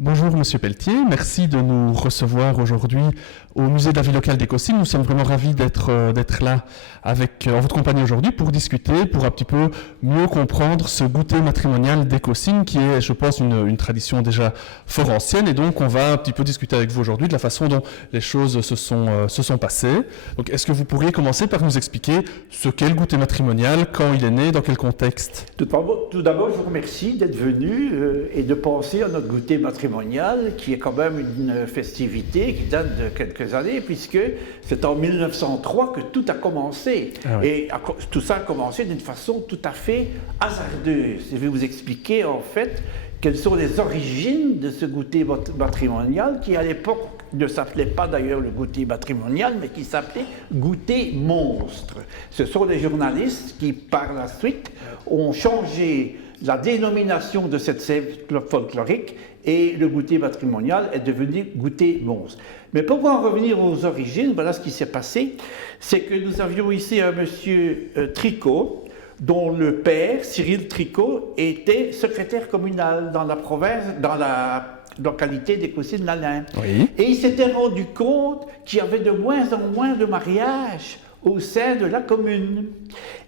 Bonjour Monsieur Pelletier, merci de nous recevoir aujourd'hui au musée de la vie locale d'Écosine. Nous sommes vraiment ravis d'être là en votre compagnie aujourd'hui pour discuter, pour un petit peu mieux comprendre ce goûter matrimonial d'Écosine qui est, je pense, une tradition déjà fort ancienne. Et donc on va un petit peu discuter avec vous aujourd'hui de la façon dont les choses se sont passées. Donc est-ce que vous pourriez commencer par nous expliquer ce qu'est le goûter matrimonial, quand il est né, dans quel contexte? Tout d'abord, je vous remercie d'être venu et de penser à notre goûter matrimonial, qui est quand même une festivité qui date de quelques années, puisque c'est en 1903 que tout a commencé. Ah oui. Et tout ça a commencé d'une façon tout à fait hasardeuse. Je vais vous expliquer en fait quelles sont les origines de ce goûter matrimonial, qui à l'époque ne s'appelait pas d'ailleurs le goûter matrimonial, mais qui s'appelait goûter monstre. Ce sont les journalistes qui, par la suite, ont changé la dénomination de cette scène folklorique et le goûter matrimonial est devenu goûter monstre. Mais pour en revenir aux origines, voilà ce qui s'est passé, c'est que nous avions ici un monsieur Tricot, dont le père, Cyril Tricot, était secrétaire communal dans la province, dans la localité d'Écosine-Lalin. Oui. Et il s'était rendu compte qu'il y avait de moins en moins de mariages au sein de la commune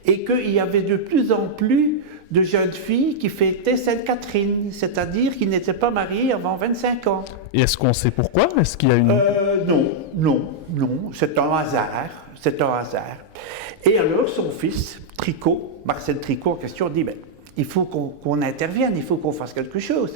et qu'il y avait de plus en plus de jeunes filles qui fêtaient Sainte-Catherine, c'est-à-dire qui n'étaient pas mariées avant 25 ans. Et est-ce qu'on sait pourquoi? Est-ce qu'il y a une... Non, c'est un hasard. Et alors son fils, Tricot, Marcel Tricot en question, dit il faut qu'on intervienne, il faut qu'on fasse quelque chose.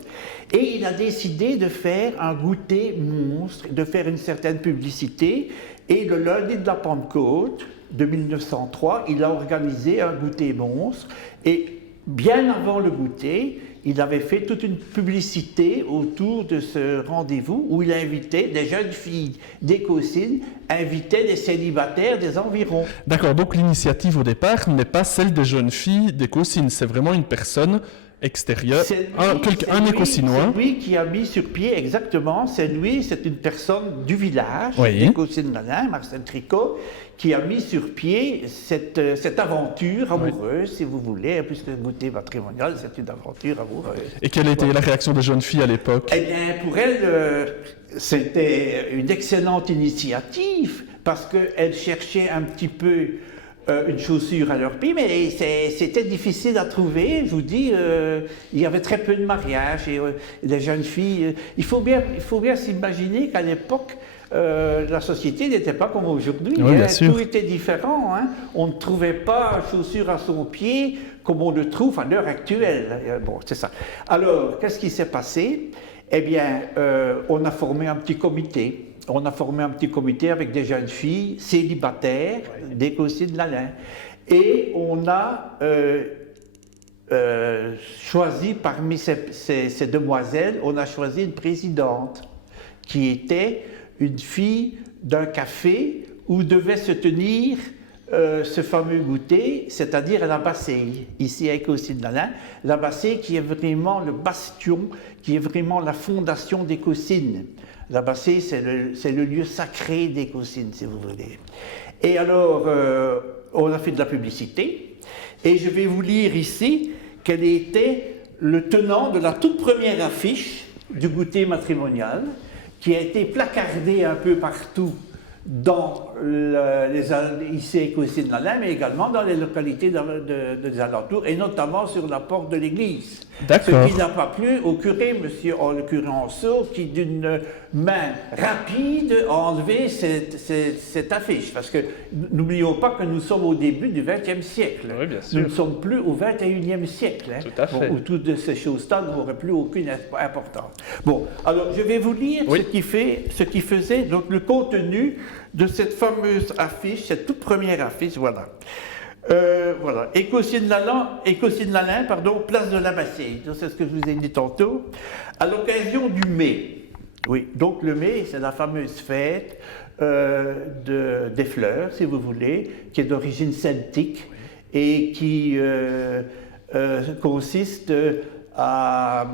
Et il a décidé de faire un goûter monstre, de faire une certaine publicité. Et le lundi de la Pentecôte de 1903, il a organisé un goûter monstre. Et bien avant le goûter, il avait fait toute une publicité autour de ce rendez-vous où il invitait des jeunes filles d'Écosine, invitait des célibataires des environs. D'accord, donc l'initiative au départ n'est pas celle des jeunes filles d'Écosine, c'est vraiment une personne extérieure, un Écosinois. C'est lui qui a mis sur pied, exactement, c'est une personne du village, Oui. d'Écosine-Lalin, Marcel Tricot, qui a mis sur pied cette aventure amoureuse, si vous voulez, puisque le goûter matrimonial, c'est une aventure amoureuse. Et quelle était la réaction des jeunes filles à l'époque? Eh bien, pour elles, c'était une excellente initiative, parce qu'elles cherchaient un petit peu une chaussure à leur pied, mais c'était difficile à trouver. Je vous dis, il y avait très peu de mariages et les jeunes filles. Il faut bien s'imaginer qu'à l'époque, la société n'était pas comme aujourd'hui. Oui, bien sûr. Tout était différent. On ne trouvait pas chaussure à son pied comme on le trouve à l'heure actuelle. Bon, c'est ça. Alors, qu'est-ce qui s'est passé? Eh bien, on a formé un petit comité. On a formé un petit comité avec des jeunes filles célibataires d'Écosine-Lalin. Et on a choisi parmi ces demoiselles, on a choisi une présidente qui était une fille d'un café où devait se tenir ce fameux goûter, c'est-à-dire à la Bassée, ici à Écosine-Lalin. La Bassée qui est vraiment le bastion, qui est vraiment la fondation d'Écosine. La Bassée, c'est le lieu sacré d'Écosine, si vous voulez. Et alors, on a fait de la publicité, et je vais vous lire ici quel était le tenant de la toute première affiche du goûter matrimonial, qui a été placardé un peu partout ici à Écosine-Lalin, mais également dans les localités des alentours, et notamment sur la porte de l'église. D'accord. Ce qui n'a pas plu au curé, le curé Anceau, qui d'une main rapide a enlevé cette affiche. Parce que n'oublions pas que nous sommes au début du XXe siècle. Oui, bien sûr. Nous ne sommes plus au XXIe siècle. Tout à fait. Où toutes ces choses-là n'auraient plus aucune importance. Bon, alors je vais vous lire ce qui faisait donc le contenu de cette fameuse affiche, cette toute première affiche, voilà. Voilà, Écosine-Lalin, place de la Bassée. C'est ce que je vous ai dit tantôt. À l'occasion du mai. Oui, donc le mai, c'est la fameuse fête des fleurs, si vous voulez, qui est d'origine celtique et qui consiste à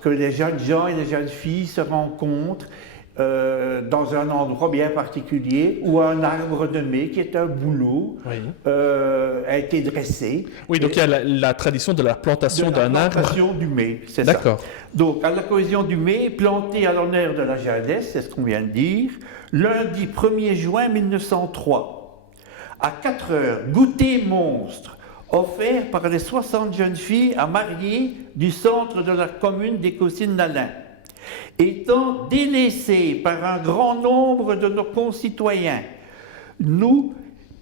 que les jeunes gens et les jeunes filles se rencontrent dans un endroit bien particulier où un arbre de mai, qui est un bouleau, a été dressé. Oui, donc il y a la tradition de la plantation d'un arbre. La plantation du mai, c'est ça. D'accord. Donc, à la cohésion du mai, planté à l'honneur de la jeunesse, c'est ce qu'on vient de dire, lundi 1er juin 1903, à 4 heures, goûter monstre, offert par les 60 jeunes filles à marier du centre de la commune d'Écosine-Nalin. Étant délaissés par un grand nombre de nos concitoyens, nous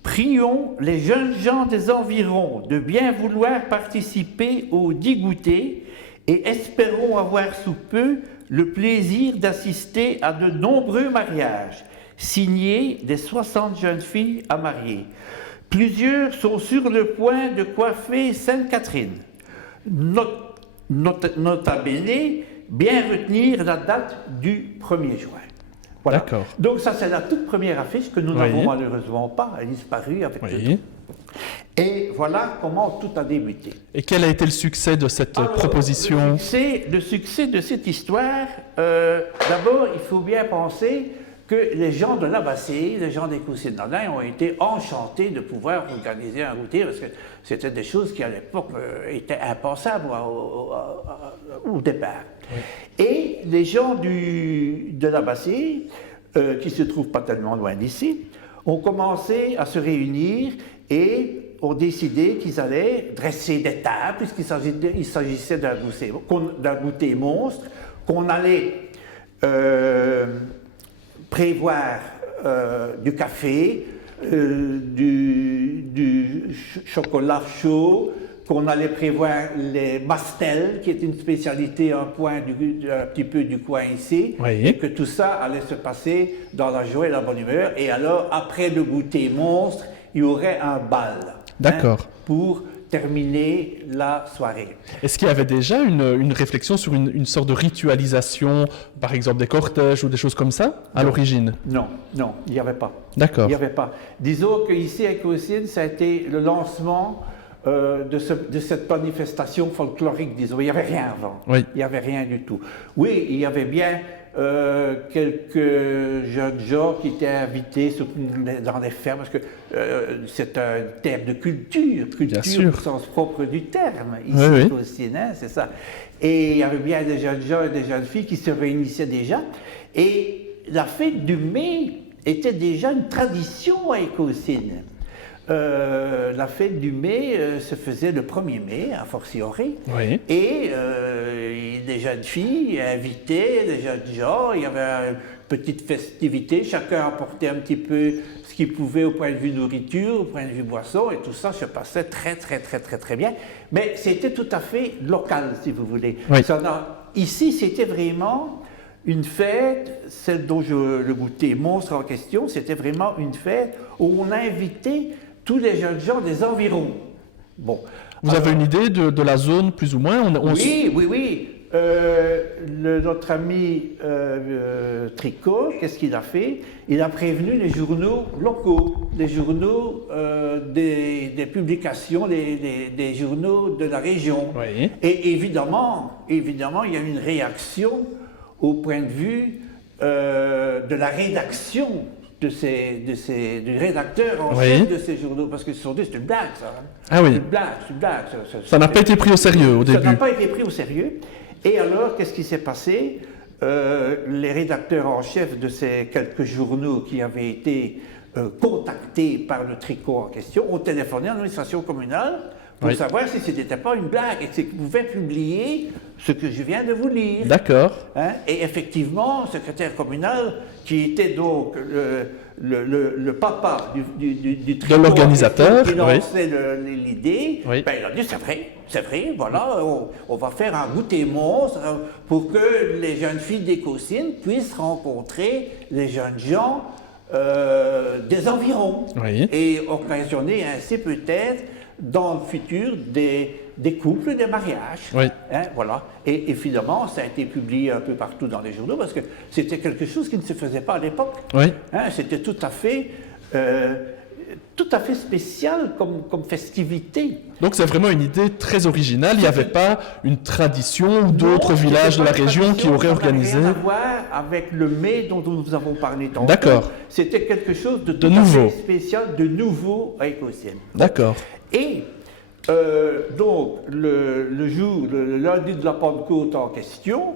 prions les jeunes gens des environs de bien vouloir participer au dit goûter et espérons avoir sous peu le plaisir d'assister à de nombreux mariages, signés des 60 jeunes filles à marier. Plusieurs sont sur le point de coiffer Sainte-Catherine. Nota bene, bien retenir la date du 1er juin. Voilà. D'accord. Donc ça, c'est la toute première affiche que nous n'avons malheureusement pas, elle a disparu avec le temps. Et voilà comment tout a débuté. Et quel a été le succès de cette proposition? Le succès de cette histoire, d'abord, il faut bien penser que les gens de l'Abbassie, les gens d'Écosine-Nalin ont été enchantés de pouvoir organiser un goûter, parce que c'était des choses qui, à l'époque, étaient impensables au départ. Oui. Et les gens de l'Abbassie, qui se trouvent pas tellement loin d'ici, ont commencé à se réunir et ont décidé qu'ils allaient dresser des tables, puisqu'il s'agissait d'un goûter monstre, qu'on allait prévoir du café, du chocolat chaud, qu'on allait prévoir les mastels, qui est une spécialité un petit peu du coin ici, et que tout ça allait se passer dans la joie et la bonne humeur. Et alors, après le goûter monstre, il y aurait un bal. D'accord. Pour terminer la soirée. Est-ce qu'il y avait déjà une réflexion sur une sorte de ritualisation, par exemple des cortèges ou des choses comme ça, à l'origine? Non, il n'y avait pas. D'accord. Il n'y avait pas. Disons qu'ici à Écosine, ça a été le lancement de cette manifestation folklorique, disons. Il n'y avait rien avant. Oui. Il n'y avait rien du tout. Oui, il y avait bien quelques jeunes gens qui étaient invités dans les fermes, parce que c'est un terme de culture au sens propre du terme, ici aussi, hein, c'est ça. Et il y avait bien des jeunes gens et des jeunes filles qui se réunissaient déjà, et la fête du mai était déjà une tradition à Écosine. La fête du mai se faisait le 1er mai, a fortiori, et des jeunes filles invitées, des jeunes gens, il y avait une petite festivité, chacun apportait un petit peu ce qu'il pouvait au point de vue nourriture, au point de vue boisson, et tout ça se passait très bien, mais c'était tout à fait local, si vous voulez. Ici, c'était vraiment une fête, celle dont le goûter monstre en question, c'était vraiment une fête où on invitait tous les jeunes gens des environs. Bon. Vous avez une idée de la zone, plus ou moins? Oui. Notre ami Tricot, qu'est-ce qu'il a fait? Il a prévenu les journaux locaux, les journaux des publications, des journaux de la région. Oui. Et évidemment, il y a eu une réaction au point de vue de la rédaction du rédacteur en chef de ces journaux, parce que ce sont c'est une blague, ça. Ah oui. C'est une blague. Ça n'a pas été pris au sérieux au début. Ça n'a pas été pris au sérieux. Et alors, qu'est-ce qui s'est passé? Les rédacteurs en chef de ces quelques journaux qui avaient été contactés par le Tricot en question ont téléphoné à l'administration communale pour savoir si ce n'était pas une blague et qu'ils pouvaient publier ce que je viens de vous lire. D'accord. Hein? Et effectivement, le secrétaire communal, qui était donc le papa du Tricot, de l'organisateur, qui lançait l'idée, il a dit c'est vrai, voilà, on va faire un goûter monstre pour que les jeunes filles d'Écosine puissent rencontrer les jeunes gens des environs et occasionner ainsi peut-être dans le futur des couples, des mariages. Hein, voilà. Et finalement, ça a été publié un peu partout dans les journaux parce que c'était quelque chose qui ne se faisait pas à l'époque. Hein, c'était tout à fait tout à fait spécial comme festivité. Donc c'est vraiment une idée très originale. Il n'y avait pas une tradition ou d'autres villages de la région qui auraient organisé. Ça n'a rien à voir avec le mai dont nous avons parlé tantôt. D'accord. C'était quelque chose de tout nouveau. à fait spécial, de nouveau à Écossien. D'accord. Et donc le lundi de la Pentecôte en question,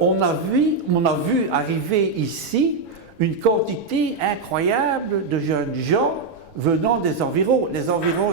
on a vu arriver ici une quantité incroyable de jeunes gens venant des environs. Les environs,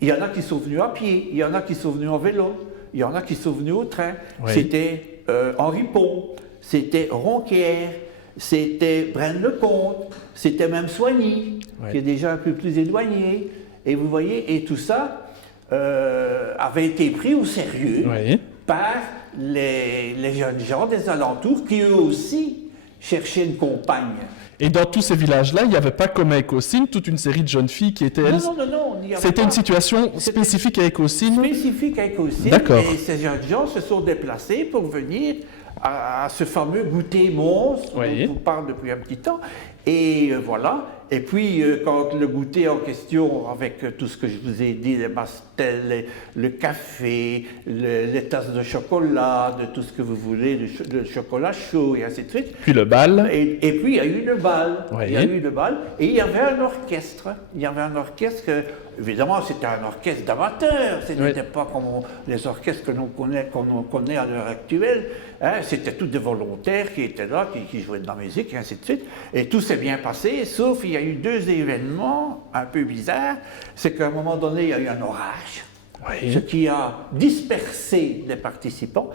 il y en a qui sont venus à pied, il y en a qui sont venus en vélo, il y en a qui sont venus au train. Oui. C'était Henri Pont, c'était Ronquière, c'était Braine-le-Comte, c'était même Soigny, Oui. qui est déjà un peu plus éloigné. Et vous voyez, et tout ça avait été pris au sérieux Oui. par les jeunes gens des alentours qui eux aussi cherchaient une compagne. Et dans tous ces villages-là, il n'y avait pas comme à Écosine toute une série de jeunes filles qui étaient elles. Non, il n'y avait C'était pas. une situation C'était spécifique à Écosine. spécifique à Écosine. D'accord. Et ces jeunes gens se sont déplacés pour venir à ce fameux goûter monstre Oui. dont on parle depuis un petit temps. Et voilà. Et puis, quand le goûter en question, avec tout ce que je vous ai dit, les pastels, le café, les tasses de chocolat, de tout ce que vous voulez, le chocolat chaud et ainsi de suite. Puis le bal. Et puis, il y a eu le bal. Oui. Il y a eu le bal. Et il y avait un orchestre. Il y avait un orchestre, évidemment, c'était un orchestre d'amateurs. Ce n'était pas comme les orchestres que l'on connaît à l'heure actuelle. Hein. C'était tous des volontaires qui étaient là, qui jouaient de la musique, et ainsi de suite. Et tout s'est bien passé, sauf il y a eu deux événements un peu bizarres. C'est qu'à un moment donné, il y a eu un orage, Oui. ce qui a dispersé les participants.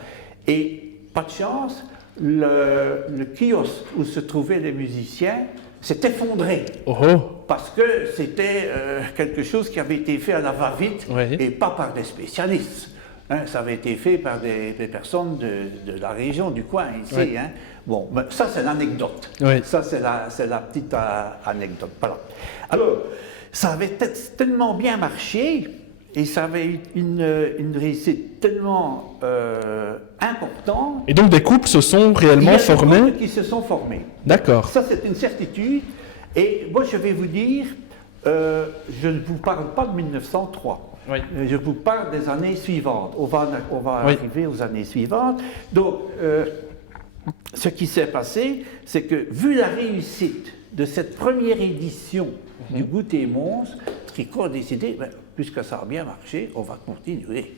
Et pas de chance, le kiosque où se trouvaient les musiciens s'est effondré. Oh oh. Parce que c'était quelque chose qui avait été fait à la va-vite Oui. et pas par des spécialistes. Hein, ça avait été fait par des personnes de la région, du coin, ici. Oui. Hein. Bon, mais ça c'est l'anecdote. Oui. Ça c'est la petite anecdote. Voilà. Alors, ça avait tellement bien marché et ça avait eu une réussite tellement importante. Et donc des couples se sont Il y réellement a des formés. couples qui se sont formés. D'accord. Ça, c'est une certitude. Et moi, je vais vous dire, je ne vous parle pas de 1903. Oui. Je vous parle des années suivantes. On va Oui. arriver aux années suivantes. Donc, ce qui s'est passé, c'est que, vu la réussite de cette première édition du Goûter Monstre, Tricot a décidé, puisque ça a bien marché, on va continuer.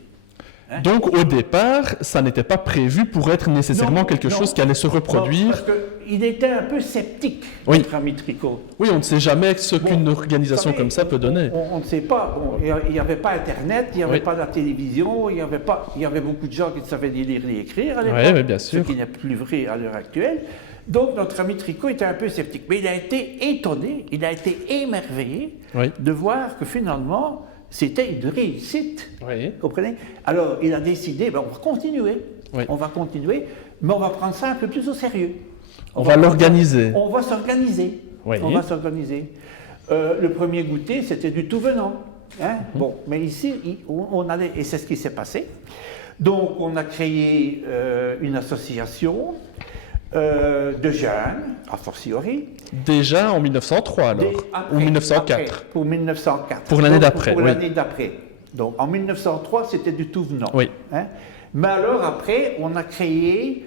Hein? Donc au départ, ça n'était pas prévu pour être nécessairement quelque chose qui allait se reproduire. Non, parce qu'il était un peu sceptique, Oui. notre ami Tricot. Oui, on ne sait jamais ce qu'une organisation Vous savez, comme ça peut donner. On ne sait pas. Bon, il n'y avait pas Internet, il n'y avait Oui. pas la télévision, il y avait beaucoup de gens qui ne savaient ni lire ni écrire à l'époque, Oui, bien sûr. ce qui n'est plus vrai à l'heure actuelle. Donc notre ami Tricot était un peu sceptique, mais il a été étonné, il a été émerveillé Oui. de voir que finalement c'était une réussite. Oui. Vous comprenez? Alors il a décidé, on va continuer, Oui. on va continuer, mais on va prendre ça un peu plus au sérieux. On va l'organiser. On va s'organiser. Oui. On va s'organiser. Le premier goûter, c'était du tout venant. Hein? Bon, mais ici, on allait, et c'est ce qui s'est passé. Donc, on a créé une association de jeunes, a fortiori. Déjà en 1903 alors, ou 1904. Pour 1904. Pour l'année d'après, Pour oui. l'année d'après. Donc, en 1903, c'était du tout venant. Oui. Hein? Mais alors, après, on a créé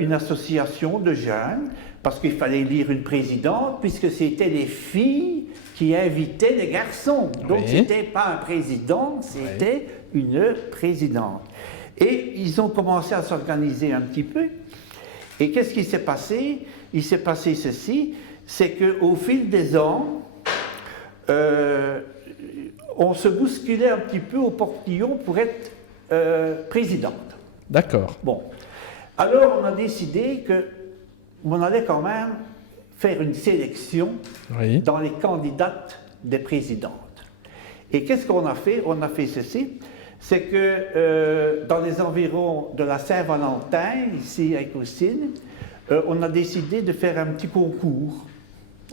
une association de jeunes, parce qu'il fallait élire une présidente, puisque c'était les filles qui invitaient les garçons. Donc, Oui. ce n'était pas un président, c'était une présidente. Et ils ont commencé à s'organiser un petit peu. Et qu'est-ce qui s'est passé? Il s'est passé ceci, c'est qu'au fil des ans, on se bousculait un petit peu au portillon pour être présidente. D'accord. Bon. Alors, on a décidé qu'on allait quand même faire une sélection Oui. dans les candidates des présidentes. Et qu'est-ce qu'on a fait? On a fait ceci, c'est que dans les environs de la Saint-Valentin, ici à Écosine, on a décidé de faire un petit concours,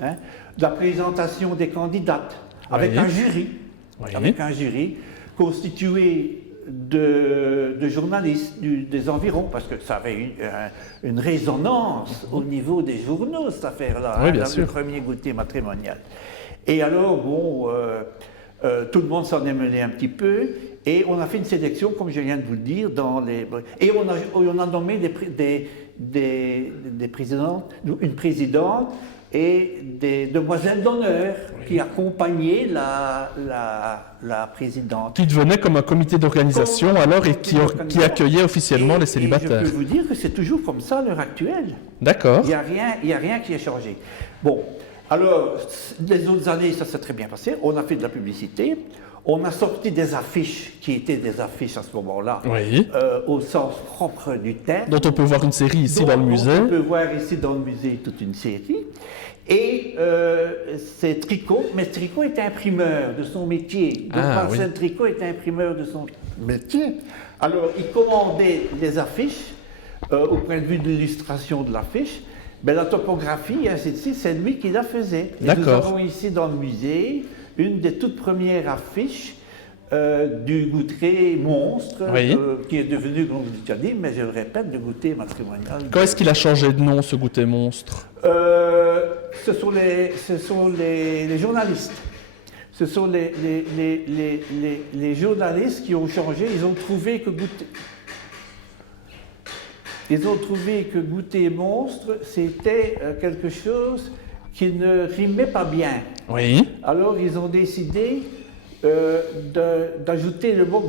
hein, de la présentation des candidates, avec Oui. un jury, Oui. avec un jury constitué de journalistes des environs, parce que ça avait une résonance au niveau des journaux, cette affaire-là, Oui, bien dans sûr. le premier goûter matrimonial. Et alors, bon, tout le monde s'en est mêlé un petit peu, et on a fait une sélection, comme je viens de vous le dire, et on a nommé des présidentes, une présidente et des demoiselles d'honneur qui accompagnaient la présidente. Qui devenait comme un comité d'organisation alors et qui accueillait officiellement les célibataires. Et je peux vous dire que c'est toujours comme ça à l'heure actuelle. D'accord. Il n'y a rien qui a changé. Bon, alors, les autres années, ça s'est très bien passé. On a fait de la publicité. On a sorti des affiches qui étaient des affiches à ce moment-là, Oui. Au sens propre du terme. Dont on peut voir une série ici dans le musée. On peut voir ici dans le musée toute une série. Et c'est Tricot, mais Tricot était imprimeur de son métier. Donc Marcel Tricot était imprimeur de son métier. Alors, il commandait les affiches, au point de vue de l'illustration de l'affiche. Ben, la topographie, et ainsi de suite, c'est lui qui la faisait. Et nous avons ici dans le musée une des toutes premières affiches du goûter monstre, qui est devenu, comme vous l'avez dit, mais je le répète, le goûter matrimonial. Quand est-ce qu'il a changé de nom, ce goûter monstre? Ce sont les journalistes. Ce sont les journalistes qui ont changé. Ils ont trouvé que goûter monstre, c'était quelque chose qui ne rimait pas bien. Oui. Alors, ils ont décidé d'ajouter le mot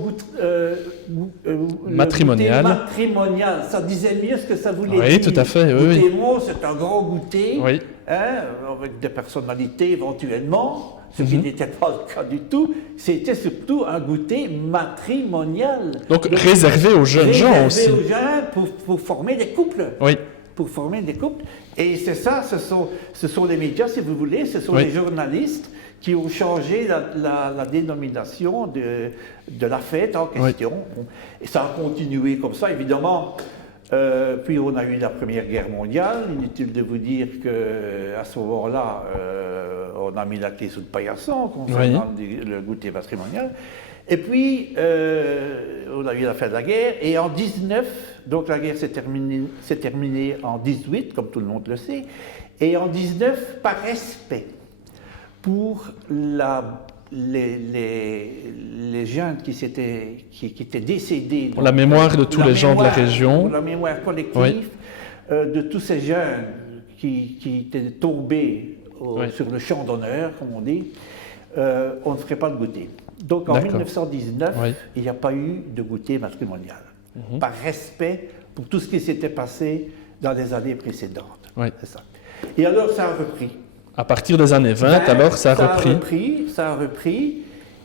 matrimonial. Matrimonial. Ça disait mieux ce que ça voulait dire. Oui, tout à fait. Oui, goûter monstre, c'est un grand goûter, oui. Avec des personnalités éventuellement, ce qui n'était pas le cas du tout. C'était surtout un goûter matrimonial. Donc réservé aux jeunes gens aussi. Réservé aux jeunes pour former des couples. Oui. Pour former des couples. Et c'est ça, ce sont les médias, si vous voulez, ce sont les journalistes qui ont changé la dénomination de la fête en question. Oui. Et ça a continué comme ça, évidemment. Puis on a eu la Première Guerre mondiale. Inutile de vous dire qu'à ce moment-là, on a mis la clé sous le paillasson concernant le goûter matrimonial. Et puis, on a eu la fin de la guerre. Et en 19, donc la guerre s'est terminée en 18, comme tout le monde le sait. Et en 19, par respect pour les jeunes qui étaient décédés. Pour la mémoire de tous les gens de la région. Pour la mémoire collective de tous ces jeunes qui étaient tombés sur le champ d'honneur, comme on dit, on ne ferait pas de goûter. Donc en 1919, il n'y a pas eu de goûter matrimonial, par respect pour tout ce qui s'était passé dans les années précédentes. C'est ça. Et alors ça a repris. À partir des années 20, alors ça a repris. Ça a repris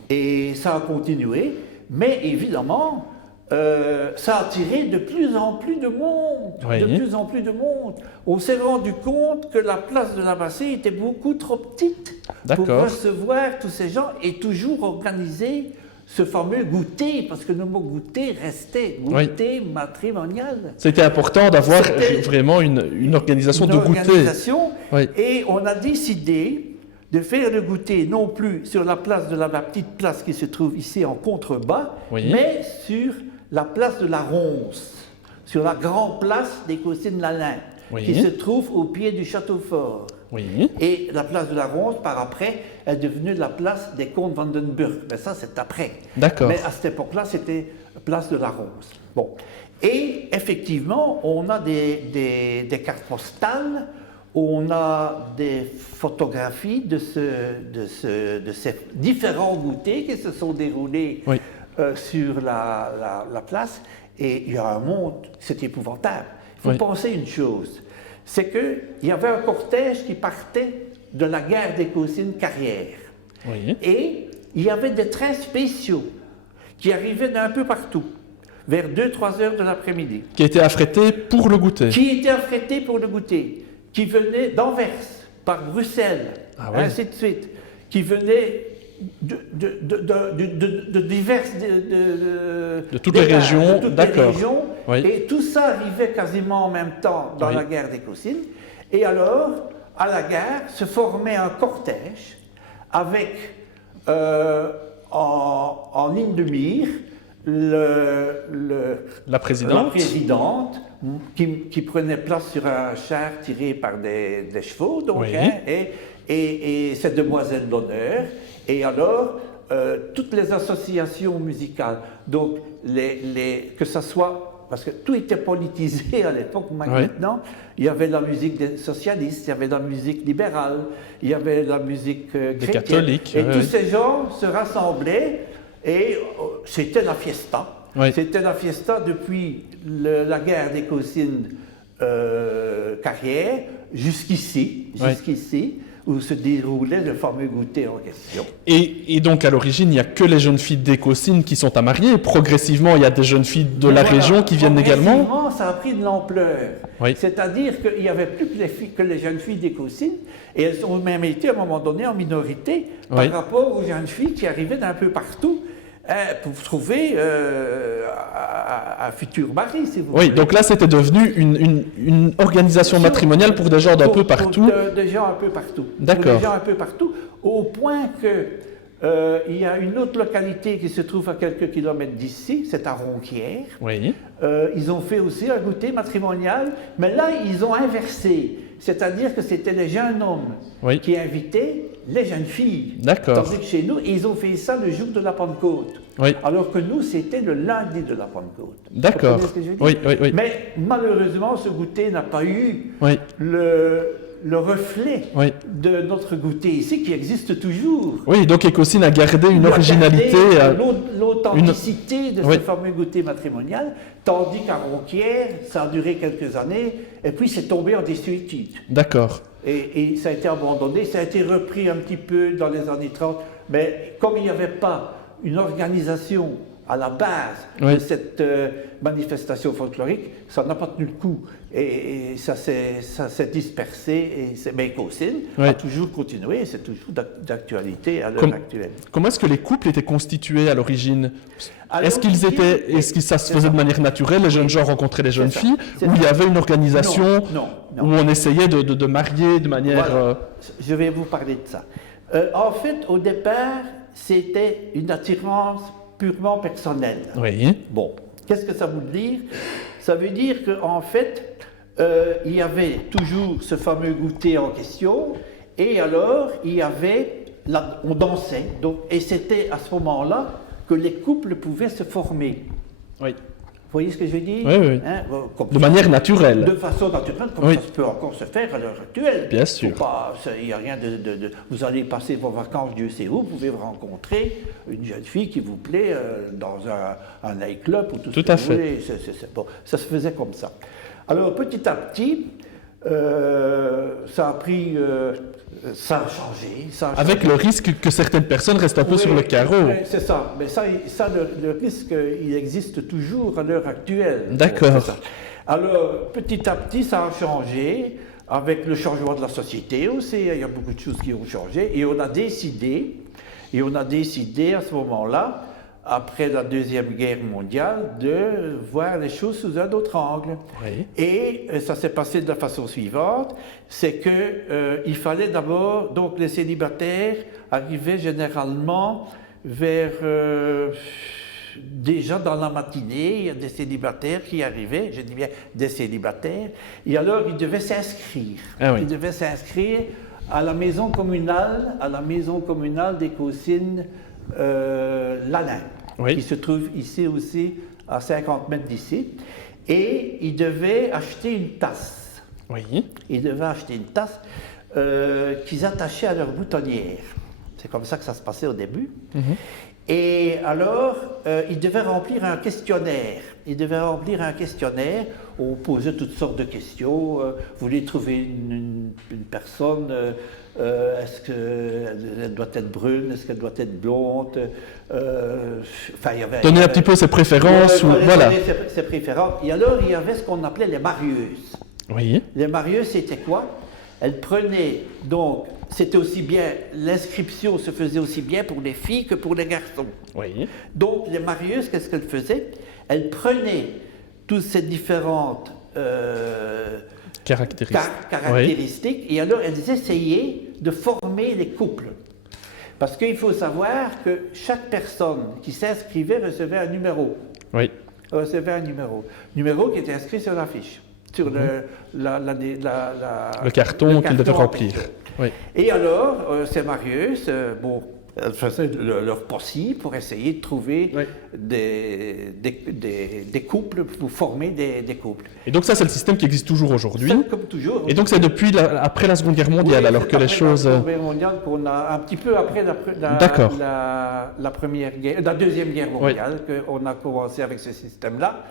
et ça a continué, mais évidemment, ça a attiré de plus en plus de monde. De plus en plus de monde. On s'est rendu compte que la place de la Bassée était beaucoup trop petite pour recevoir tous ces gens et toujours organiser ce fameux goûter, parce que le mot goûter restait goûter matrimonial. C'était important d'avoir vraiment une organisation de goûter. Et on a décidé de faire le goûter non plus sur la place de la petite place qui se trouve ici en contrebas, mais sur la place de la Ronce, sur la grande place des Caussines-Lalin, qui se trouve au pied du château fort. Et la place de la Ronce, par après, est devenue la place des comtes Vandenburg. Mais ça, c'est après. Mais à cette époque-là, c'était place de la Ronce. Bon. Et effectivement, on a des cartes postales, on a des photographies de ces différents goûters qui se sont déroulés sur la place. Et il y a un monde, c'est épouvantable. Il faut penser une chose. C'est qu'il y avait un cortège qui partait de la gare des Caussines-Carrière. Et il y avait des trains spéciaux qui arrivaient d'un peu partout, vers 2-3 heures de l'après-midi. Qui étaient affrétés pour le goûter. Qui venaient d'Anvers, par Bruxelles, ainsi de suite. Qui venaient de diverses... De toutes les régions, d'accord. Et tout ça arrivait quasiment en même temps dans la gare des Caussines. Et alors, à la gare, se formait un cortège avec, en ligne de mire, la présidente qui prenait place sur un char tiré par des chevaux, donc, et cette demoiselle d'honneur. Et alors, toutes les associations musicales, donc que ce soit, parce que tout était politisé à l'époque, maintenant, il y avait la musique des socialistes, il y avait la musique libérale, il y avait la musique chrétienne, catholiques, et tous ces gens se rassemblaient, et c'était la fiesta. C'était la fiesta depuis la guerre des Cossines Carrière jusqu'ici, où se déroulait le fameux goûter en question. Et donc, à l'origine, il n'y a que les jeunes filles des Cossines qui sont à marier. Progressivement, il y a des jeunes filles de la région qui viennent également. Progressivement, ça a pris de l'ampleur. C'est-à-dire qu'il n'y avait plus que les jeunes filles des Cossines, et elles ont même été, à un moment donné, en minorité par rapport aux jeunes filles qui arrivaient d'un peu partout pour trouver un futur mari, si vous voulez. Donc là, c'était devenu une organisation matrimoniale pour des gens d'un peu partout. Pour des gens un peu partout. D'accord. Pour des gens un peu partout, au point que il y a une autre localité qui se trouve à quelques kilomètres d'ici, c'est à Ronquière. Ils ont fait aussi un goûter matrimonial, mais là, ils ont inversé. C'est-à-dire que c'était les jeunes hommes qui invitaient les jeunes filles. D'accord. Tandis que chez nous, ils ont fait ça le jour de la Pentecôte. Alors que nous, c'était le lundi de la Pentecôte. D'accord. Vous comprenez ce que je veux dire? Mais malheureusement, ce goûter n'a pas eu le reflet de notre goûter ici, qui existe toujours. Donc Écossine a gardé une originalité. L'authenticité de ce fameux goûter matrimonial, tandis qu'à Ronquière, ça a duré quelques années, et puis c'est tombé en désuétude. D'accord. Et ça a été abandonné, ça a été repris un petit peu dans les années 30, mais comme il n'y avait pas une organisation à la base de cette manifestation folklorique, ça n'a pas tenu le coup. Et ça s'est dispersé. Mais Cossine a toujours continué, c'est toujours d'actualité à l'heure actuelle. Comment est-ce que les couples étaient constitués à l'origine? Est-ce que ça se faisait de manière naturelle, les jeunes gens rencontraient les jeunes filles, ou il y avait une organisation où on essayait de marier de manière... Voilà. Je vais vous parler de ça. En fait, au départ, c'était une attirance purement personnelle. Bon, qu'est-ce que ça veut dire? Ça veut dire qu'en fait, il y avait toujours ce fameux goûter en question, et alors il y avait, on dansait, et c'était à ce moment-là que les couples pouvaient se former. Vous voyez ce que je veux dire? De manière naturelle. De façon naturelle, comme ça peut encore se faire à l'heure actuelle. Bien sûr. Il n'y a rien Vous allez passer vos vacances, Dieu sait où, vous pouvez rencontrer une jeune fille qui vous plaît dans un nightclub ou tout à fait. Bon, ça se faisait comme ça. Alors, petit à petit, ça a pris... ça a changé. Avec le risque que certaines personnes restent un peu sur le carreau. C'est ça. Mais ça le risque, il existe toujours à l'heure actuelle. D'accord. Alors, petit à petit, ça a changé. Avec le changement de la société aussi, il y a beaucoup de choses qui ont changé. Et on a décidé à ce moment-là, après la Deuxième Guerre mondiale, de voir les choses sous un autre angle. Et ça s'est passé de la façon suivante, c'est qu'il fallait d'abord, donc les célibataires arrivaient généralement vers, déjà dans la matinée, il y a des célibataires qui arrivaient, je dis bien des célibataires, et alors ils devaient s'inscrire. Ils devaient s'inscrire à la maison communale des Cossines Lalin, qui se trouve ici aussi, à 50 mètres d'ici. Et ils devaient acheter une tasse. Ils devaient acheter une tasse qu'ils attachaient à leur boutonnière. C'est comme ça que ça se passait au début. Et alors, ils devaient remplir un questionnaire. On posait toutes sortes de questions. Vous voulez trouver une personne, est-ce qu'elle doit être brune, est-ce qu'elle doit être blonde, donner un petit peu ses préférences. Voilà. Ses préférences. Et alors, il y avait ce qu'on appelait les marieuses. Les marieuses, c'était quoi? Elles prenaient, donc, c'était aussi bien, l'inscription se faisait aussi bien pour les filles que pour les garçons. Donc, les marieuses, qu'est-ce qu'elles faisaient? Elles prenaient toutes ces différentes caractéristiques et alors elles essayaient de former les couples. Parce qu'il faut savoir que chaque personne qui s'inscrivait recevait un numéro. Recevait un numéro qui était inscrit sur l'affiche, sur le carton qu'il devait remplir. Oui. Et alors, ces Marius, elles faisaient leur possible pour essayer de trouver des couples, pour former des couples. Et donc ça, c'est le système qui existe toujours aujourd'hui. Comme toujours. Et donc c'est depuis après la Seconde Guerre mondiale, alors que les choses... La Seconde Guerre mondiale, qu'on a un petit peu après la première guerre, la Deuxième Guerre mondiale, qu'on a commencé avec ce système-là.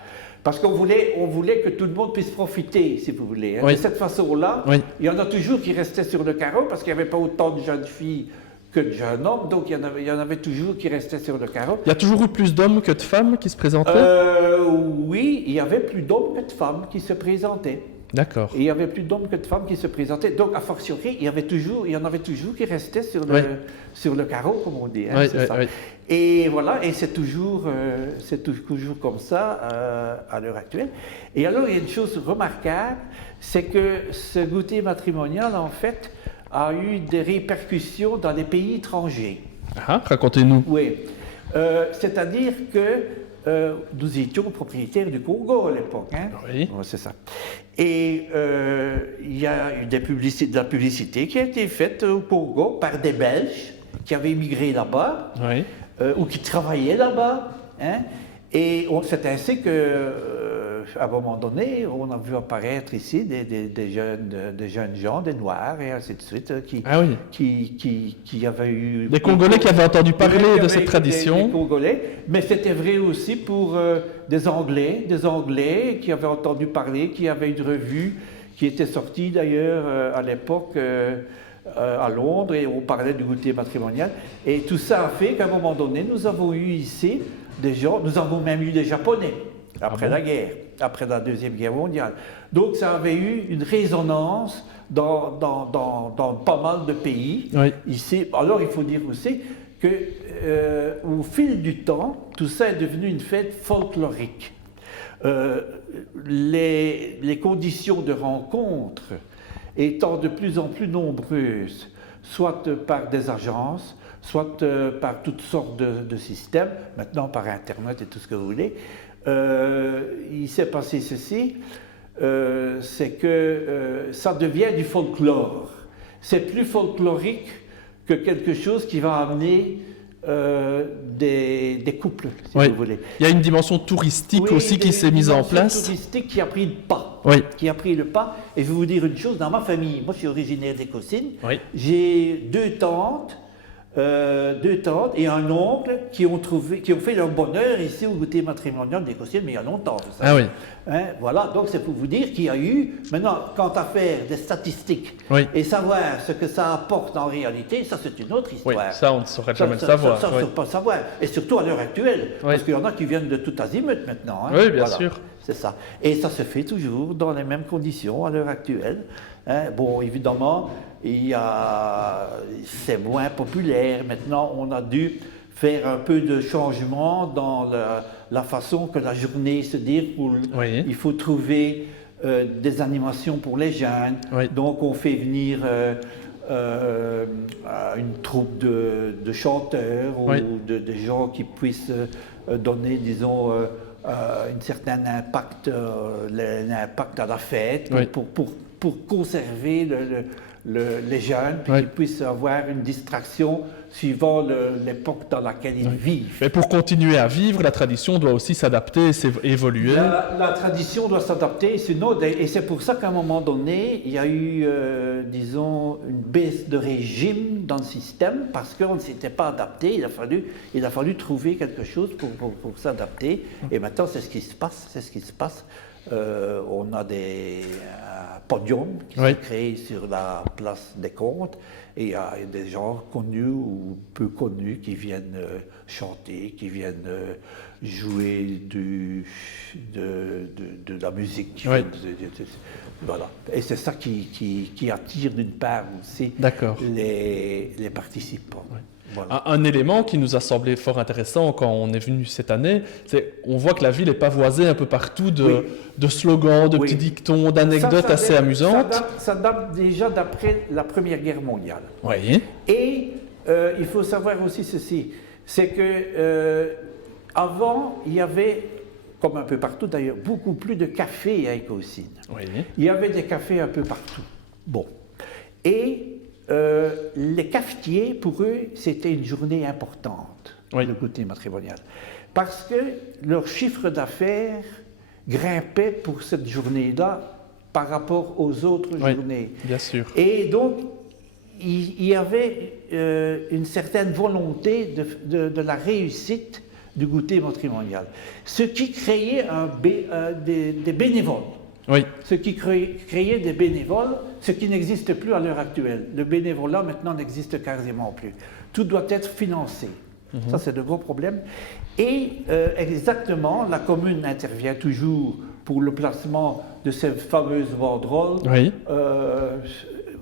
Parce qu'on voulait que tout le monde puisse profiter, si vous voulez. De cette façon-là, il y en a toujours qui restaient sur le carreau, parce qu'il n'y avait pas autant de jeunes filles que de jeunes hommes, donc il y en avait toujours qui restaient sur le carreau. Il y a toujours eu plus d'hommes que de femmes qui se présentaient? Oui, il y avait plus d'hommes que de femmes qui se présentaient. D'accord. Et il y avait plus d'hommes que de femmes qui se présentaient. Donc, a fortiori, il y en avait toujours qui restaient sur le carreau, comme on dit. Et voilà, et c'est toujours comme ça à l'heure actuelle. Et alors, il y a une chose remarquable, c'est que ce goûter matrimonial, en fait, a eu des répercussions dans les pays étrangers. Ah, racontez-nous. Oui. C'est-à-dire que nous étions propriétaires du Congo à l'époque. Oui. C'est ça. Et il y a eu de la publicité qui a été faite au Congo par des Belges qui avaient immigré là-bas ou qui travaillaient là-bas. Et c'est ainsi que, à un moment donné, on a vu apparaître ici des jeunes gens, des Noirs et ainsi de suite, qui avaient eu... Des Congolais qui avaient entendu parler de cette tradition. Des Congolais, mais c'était vrai aussi pour des Anglais qui avaient entendu parler, qui avaient une revue qui était sortie d'ailleurs à l'époque à Londres, et on parlait du goûter matrimonial. Et tout ça a fait qu'à un moment donné, nous avons eu ici des gens, nous avons même eu des Japonais après la guerre, après la Deuxième Guerre mondiale. Donc ça avait eu une résonance dans pas mal de pays ici. Alors il faut dire aussi que au fil du temps, tout ça est devenu une fête folklorique. Les conditions de rencontre étant de plus en plus nombreuses, soit par des agences, soit par toutes sortes de systèmes, maintenant par Internet et tout ce que vous voulez, il s'est passé ceci, c'est que ça devient du folklore. C'est plus folklorique que quelque chose qui va amener des couples, si vous voulez. Il y a une dimension touristique aussi qui s'est mise en place. Une touristique qui a pris le pas. Qui a pris le pas. Et je vais vous dire une chose, dans ma famille, moi je suis originaire d'Écossines, j'ai deux tantes et un oncle qui ont fait leur bonheur ici au goûter matrimonial d'Écossines, mais il y a longtemps. Voilà, donc c'est pour vous dire qu'il y a eu, maintenant, quant à faire des statistiques et savoir ce que ça apporte en réalité, ça c'est une autre histoire. Oui, ça on ne saurait jamais le savoir. Ça on ne saurait pas le savoir, et surtout à l'heure actuelle, parce qu'il y en a qui viennent de tout azimut maintenant. Oui, bien sûr. C'est ça. Et ça se fait toujours dans les mêmes conditions à l'heure actuelle. Bon, évidemment, c'est moins populaire. Maintenant, on a dû faire un peu de changement dans la façon que la journée se déroule. Il faut trouver des animations pour les jeunes. Donc, on fait venir une troupe de chanteurs ou de gens qui puissent donner, disons, un certain impact, l'impact à la fête pour conserver les jeunes, puis qu'ils puissent avoir une distraction suivant l'époque dans laquelle ils vivent. Mais pour continuer à vivre, la tradition doit aussi s'adapter et évoluer. La tradition doit s'adapter, et c'est pour ça qu'à un moment donné, il y a eu, disons, une baisse de régime dans le système, parce qu'on ne s'était pas adapté. Il a fallu trouver quelque chose pour s'adapter. Et maintenant, c'est ce qui se passe. On a des podiums qui sont créés sur la place des Comtes, et il y a des gens connus ou peu connus qui viennent chanter, qui viennent jouer de la musique. Voilà. Et c'est ça qui attire d'une part aussi les participants. Voilà. Un élément qui nous a semblé fort intéressant quand on est venu cette année, c'est on voit que la ville est pavoisée un peu partout de slogans, de petits dictons, d'anecdotes assez amusantes. Ça date déjà d'après la Première Guerre mondiale. Et il faut savoir aussi ceci, c'est que avant, il y avait, comme un peu partout d'ailleurs, beaucoup plus de cafés à Écossines. Il y avait des cafés un peu partout. Bon. Et les cafetiers, pour eux, c'était une journée importante, le goûter matrimonial. Parce que leur chiffre d'affaires grimpait pour cette journée-là par rapport aux autres journées. Bien sûr. Et donc, il y avait une certaine volonté de la réussite du goûter matrimonial. Ce qui créait des bénévoles. Oui. Ce qui créait des bénévoles, ce qui n'existe plus à l'heure actuelle. Le bénévolat, maintenant, n'existe quasiment plus. Tout doit être financé. Ça, c'est de gros problèmes. Et exactement, la commune intervient toujours pour le placement de ces fameuses banderoles. Oui.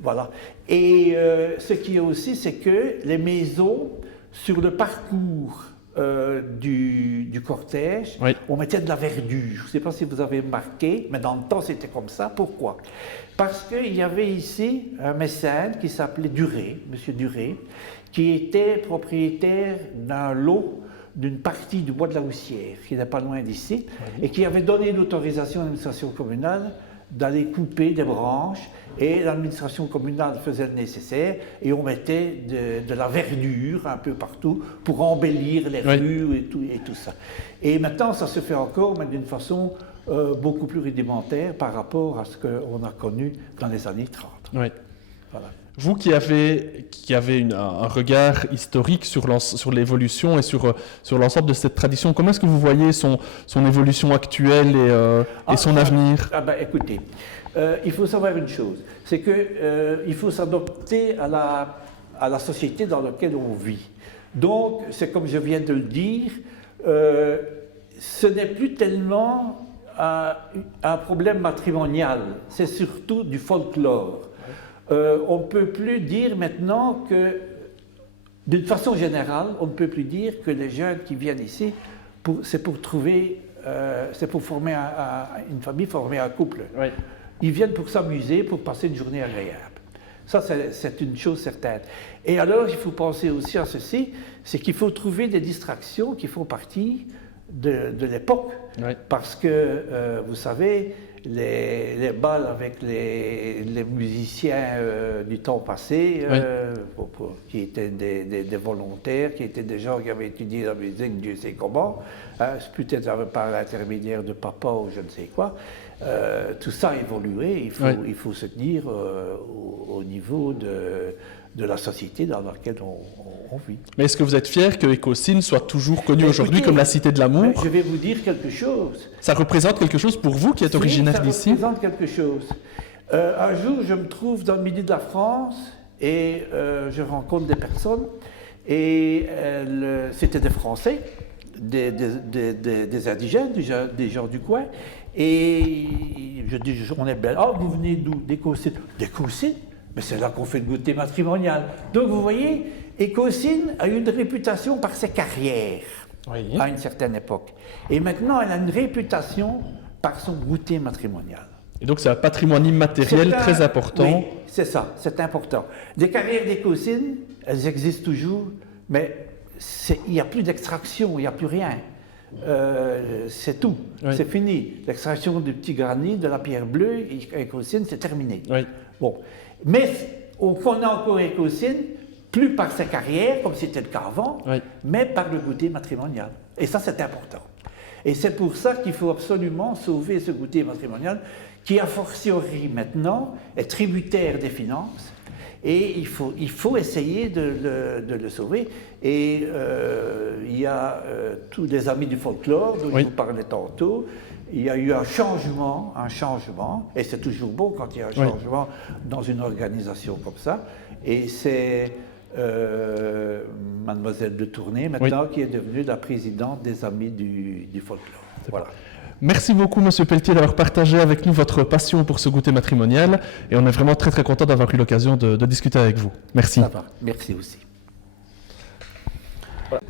Voilà. Et ce qui est aussi, c'est que les maisons, sur le parcours du cortège, on mettait de la verdure. Je ne sais pas si vous avez remarqué, mais dans le temps, c'était comme ça. Pourquoi? Parce qu'il y avait ici un mécène qui s'appelait Duré, M. Duré, qui était propriétaire d'un lot d'une partie du bois de la Houssière, qui n'est pas loin d'ici, et qui avait donné l'autorisation à l'administration communale d'aller couper des branches, et l'administration communale faisait le nécessaire, et on mettait de la verdure un peu partout pour embellir les rues et tout ça. Et maintenant, ça se fait encore, mais d'une façon beaucoup plus rudimentaire par rapport à ce qu'on a connu dans les années 30. Oui. Voilà. Vous qui avez un regard historique sur l'évolution et sur l'ensemble de cette tradition, comment est-ce que vous voyez son évolution actuelle et son avenir? Écoutez, il faut savoir une chose, c'est qu'il faut s'adapter à la société dans laquelle on vit. Donc, c'est comme je viens de le dire, ce n'est plus tellement un problème matrimonial, c'est surtout du folklore. On ne peut plus dire maintenant que, d'une façon générale, on ne peut plus dire que les jeunes qui viennent ici, c'est pour former une famille, former un couple. Oui. Ils viennent pour s'amuser, pour passer une journée agréable. Ça, c'est une chose certaine. Et alors, il faut penser aussi à ceci, c'est qu'il faut trouver des distractions qui font partie de l'époque. Oui. Parce que, vous savez, les bals avec les musiciens du temps passé, qui étaient des volontaires, qui étaient des gens qui avaient étudié la musique, Dieu sait comment, peut-être par l'intermédiaire de papa ou je ne sais quoi. Tout ça a évolué, il faut se tenir au niveau de la société dans laquelle on vit. Mais est-ce que vous êtes fier que Écossynes soit toujours connu aujourd'hui comme la cité de l'amour? Je vais vous dire quelque chose. Ça représente quelque chose pour vous qui êtes originaire d'ici? Ça représente quelque chose. Un jour, je me trouve dans le milieu de la France et je rencontre des personnes et c'était des Français, des indigènes, des gens du coin. Et je dis, on est belle. Ah, vous venez d'où? D'Écossynes. D'Écossynes? Mais c'est là qu'on fait le goûter matrimonial. Donc vous voyez, Écossynes a eu une réputation par ses carrières à une certaine époque. Et maintenant, elle a une réputation par son goûter matrimonial. Et donc c'est un patrimoine immatériel très important. Oui, c'est ça, c'est important. Les carrières d'Écossynes, elles existent toujours, mais il n'y a plus d'extraction, il n'y a plus rien. C'est tout, c'est fini. L'extraction du petit granit, de la pierre bleue, Écossynes, c'est terminé. Oui. Bon. Mais on connaît encore Écossynes, plus par sa carrière, comme c'était le cas avant, mais par le goûter matrimonial. Et ça, c'est important. Et c'est pour ça qu'il faut absolument sauver ce goûter matrimonial, qui, a fortiori maintenant, est tributaire des finances. Et il faut essayer de le sauver. Et il y a tous les amis du folklore, dont je vous parlais tantôt. Il y a eu un changement, et c'est toujours bon quand il y a un changement dans une organisation comme ça. Et c'est Mademoiselle de Tournai, maintenant, qui est devenue la présidente des Amis du folklore. Voilà. Merci beaucoup, Monsieur Pelletier, d'avoir partagé avec nous votre passion pour ce goûter matrimonial. Et on est vraiment très, très content d'avoir eu l'occasion de discuter avec vous. Merci. Ça va. Merci aussi. Voilà.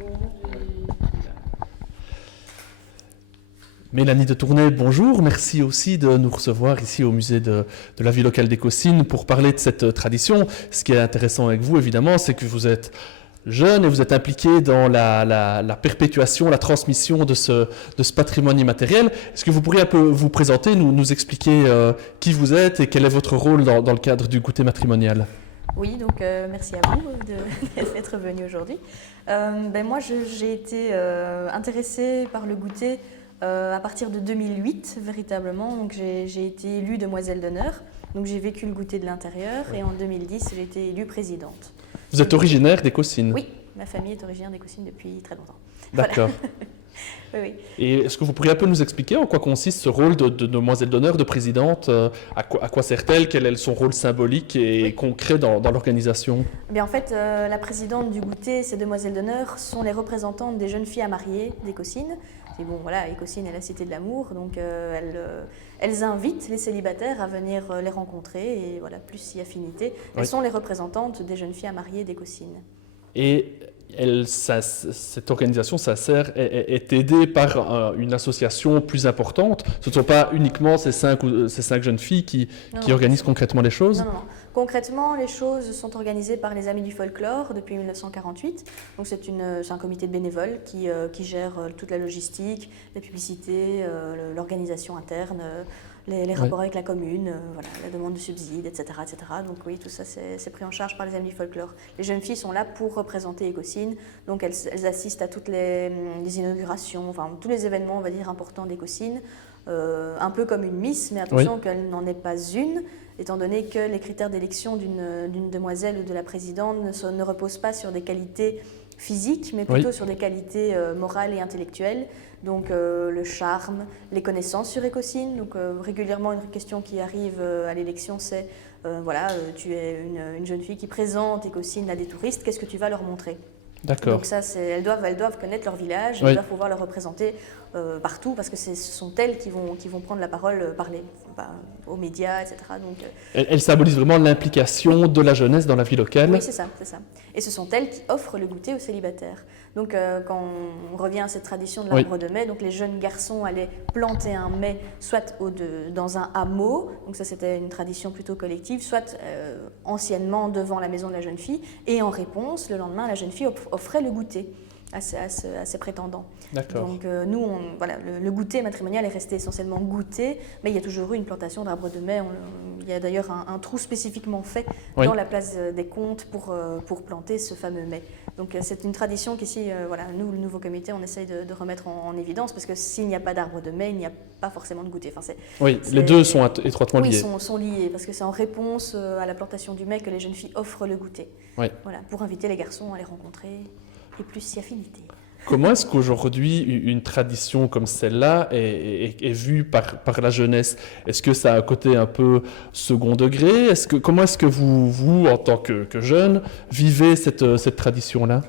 Mélanie de Tournai, bonjour. Merci aussi de nous recevoir ici au musée de la vie locale d'Écossynes pour parler de cette tradition. Ce qui est intéressant avec vous, évidemment, c'est que vous êtes jeune et vous êtes impliqué dans la perpétuation, la transmission de ce patrimoine immatériel. Est-ce que vous pourriez un peu vous présenter, nous expliquer qui vous êtes et quel est votre rôle dans le cadre du goûter matrimonial? Oui, donc merci à vous d'être venu aujourd'hui. Moi, j'ai été intéressée par le goûter à partir de 2008, véritablement. Donc, j'ai été élue demoiselle d'honneur. Donc, j'ai vécu le goûter de l'intérieur et en 2010, j'ai été élue présidente. Vous êtes originaire d'Écossynes? Oui, ma famille est originaire d'Écossynes depuis très longtemps. D'accord. Voilà. Oui. Et est-ce que vous pourriez un peu nous expliquer en quoi consiste ce rôle de demoiselle d'honneur, de présidente? À quoi sert-elle? Quel est son rôle symbolique et concret dans l'organisation? Eh bien, en fait, la présidente du goûter, ces demoiselles d'honneur sont les représentantes des jeunes filles à marier d'Écossynes. Et bon, voilà, Écossynes est la cité de l'amour, donc elles invitent les célibataires à venir les rencontrer et voilà, plus si affinité. Elles sont les représentantes des jeunes filles à marier d'Écossynes. Et cette organisation, est aidée par une association plus importante. Ce ne sont pas uniquement ces cinq jeunes filles qui organisent concrètement les choses. Non. Concrètement, les choses sont organisées par les Amis du Folklore depuis 1948. Donc c'est un comité de bénévoles qui gère toute la logistique, la publicité, l'organisation interne, les rapports avec la commune, la demande de subsides, etc., etc. Donc oui, tout ça c'est pris en charge par les Amis du Folklore. Les jeunes filles sont là pour représenter Écossynes, donc elles assistent à toutes les inaugurations, enfin tous les événements, on va dire, importants d'Écossynes, un peu comme une Miss, mais attention qu'elle n'en est pas une, étant donné que les critères d'élection d'une demoiselle ou de la présidente ne reposent pas sur des qualités physiques, mais plutôt sur des qualités morales et intellectuelles. Donc le charme, les connaissances sur Écossynes. Donc régulièrement, une question qui arrive à l'élection, c'est tu es une jeune fille qui présente Écossynes à des touristes, qu'est-ce que tu vas leur montrer? D'accord. Donc ça, elles doivent connaître leur village, elles doivent pouvoir le représenter partout, parce que ce sont elles qui vont prendre la parole, parler aux médias, etc. Donc, elles symbolisent vraiment l'implication de la jeunesse dans la vie locale. Oui, c'est ça. Et ce sont elles qui offrent le goûter aux célibataires. Donc quand on revient à cette tradition de l'arbre de mai, donc les jeunes garçons allaient planter un mai, soit dans un hameau, donc ça c'était une tradition plutôt collective, soit anciennement devant la maison de la jeune fille, et en réponse, le lendemain, la jeune fille offrait le goûter à ses prétendants. D'accord. Donc nous, le goûter matrimonial est resté essentiellement goûter, mais il y a toujours eu une plantation d'arbres de mai. Il y a d'ailleurs un trou spécifiquement fait dans la place des Comtes pour planter ce fameux mai. Donc c'est une tradition qu'ici, nous, le nouveau comité, on essaye de remettre en évidence, parce que s'il n'y a pas d'arbre de mai, il n'y a pas forcément de goûter. Enfin, les deux sont étroitement liés. Oui, sont liés, parce que c'est en réponse à la plantation du mai que les jeunes filles offrent le goûter. Oui. Voilà, pour inviter les garçons à les rencontrer et plus si affinité. Comment est-ce qu'aujourd'hui, une tradition comme celle-là est vue par la jeunesse? Est-ce que ça a un côté un peu second degré? Comment est-ce que vous, en tant que jeune, vivez cette tradition-là?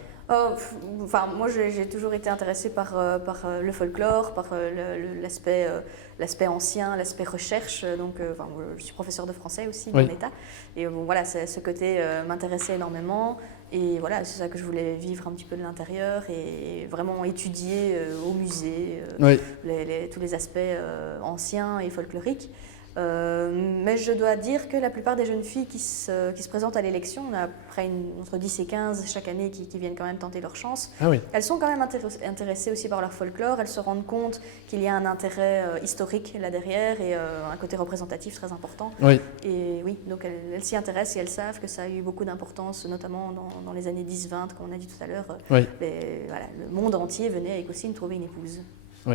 Moi, j'ai toujours été intéressée par le folklore, par l'aspect ancien, l'aspect recherche. Donc, je suis professeure de français aussi dans l'État. Et ce côté m'intéressait énormément. Et voilà, c'est ça que je voulais vivre un petit peu de l'intérieur et vraiment étudier au musée tous les aspects anciens et folkloriques. Mais je dois dire que la plupart des jeunes filles qui se présentent à l'élection, on a à peu près entre 10 et 15 chaque année qui viennent quand même tenter leur chance. Elles sont quand même intéressées aussi par leur folklore, elles se rendent compte qu'il y a un intérêt historique là derrière et un côté représentatif très important. Et oui, donc elles s'y intéressent et elles savent que ça a eu beaucoup d'importance, notamment dans les années 10-20, comme on a dit tout à l'heure. Le monde entier venait à Écossynes trouver une épouse. Oui.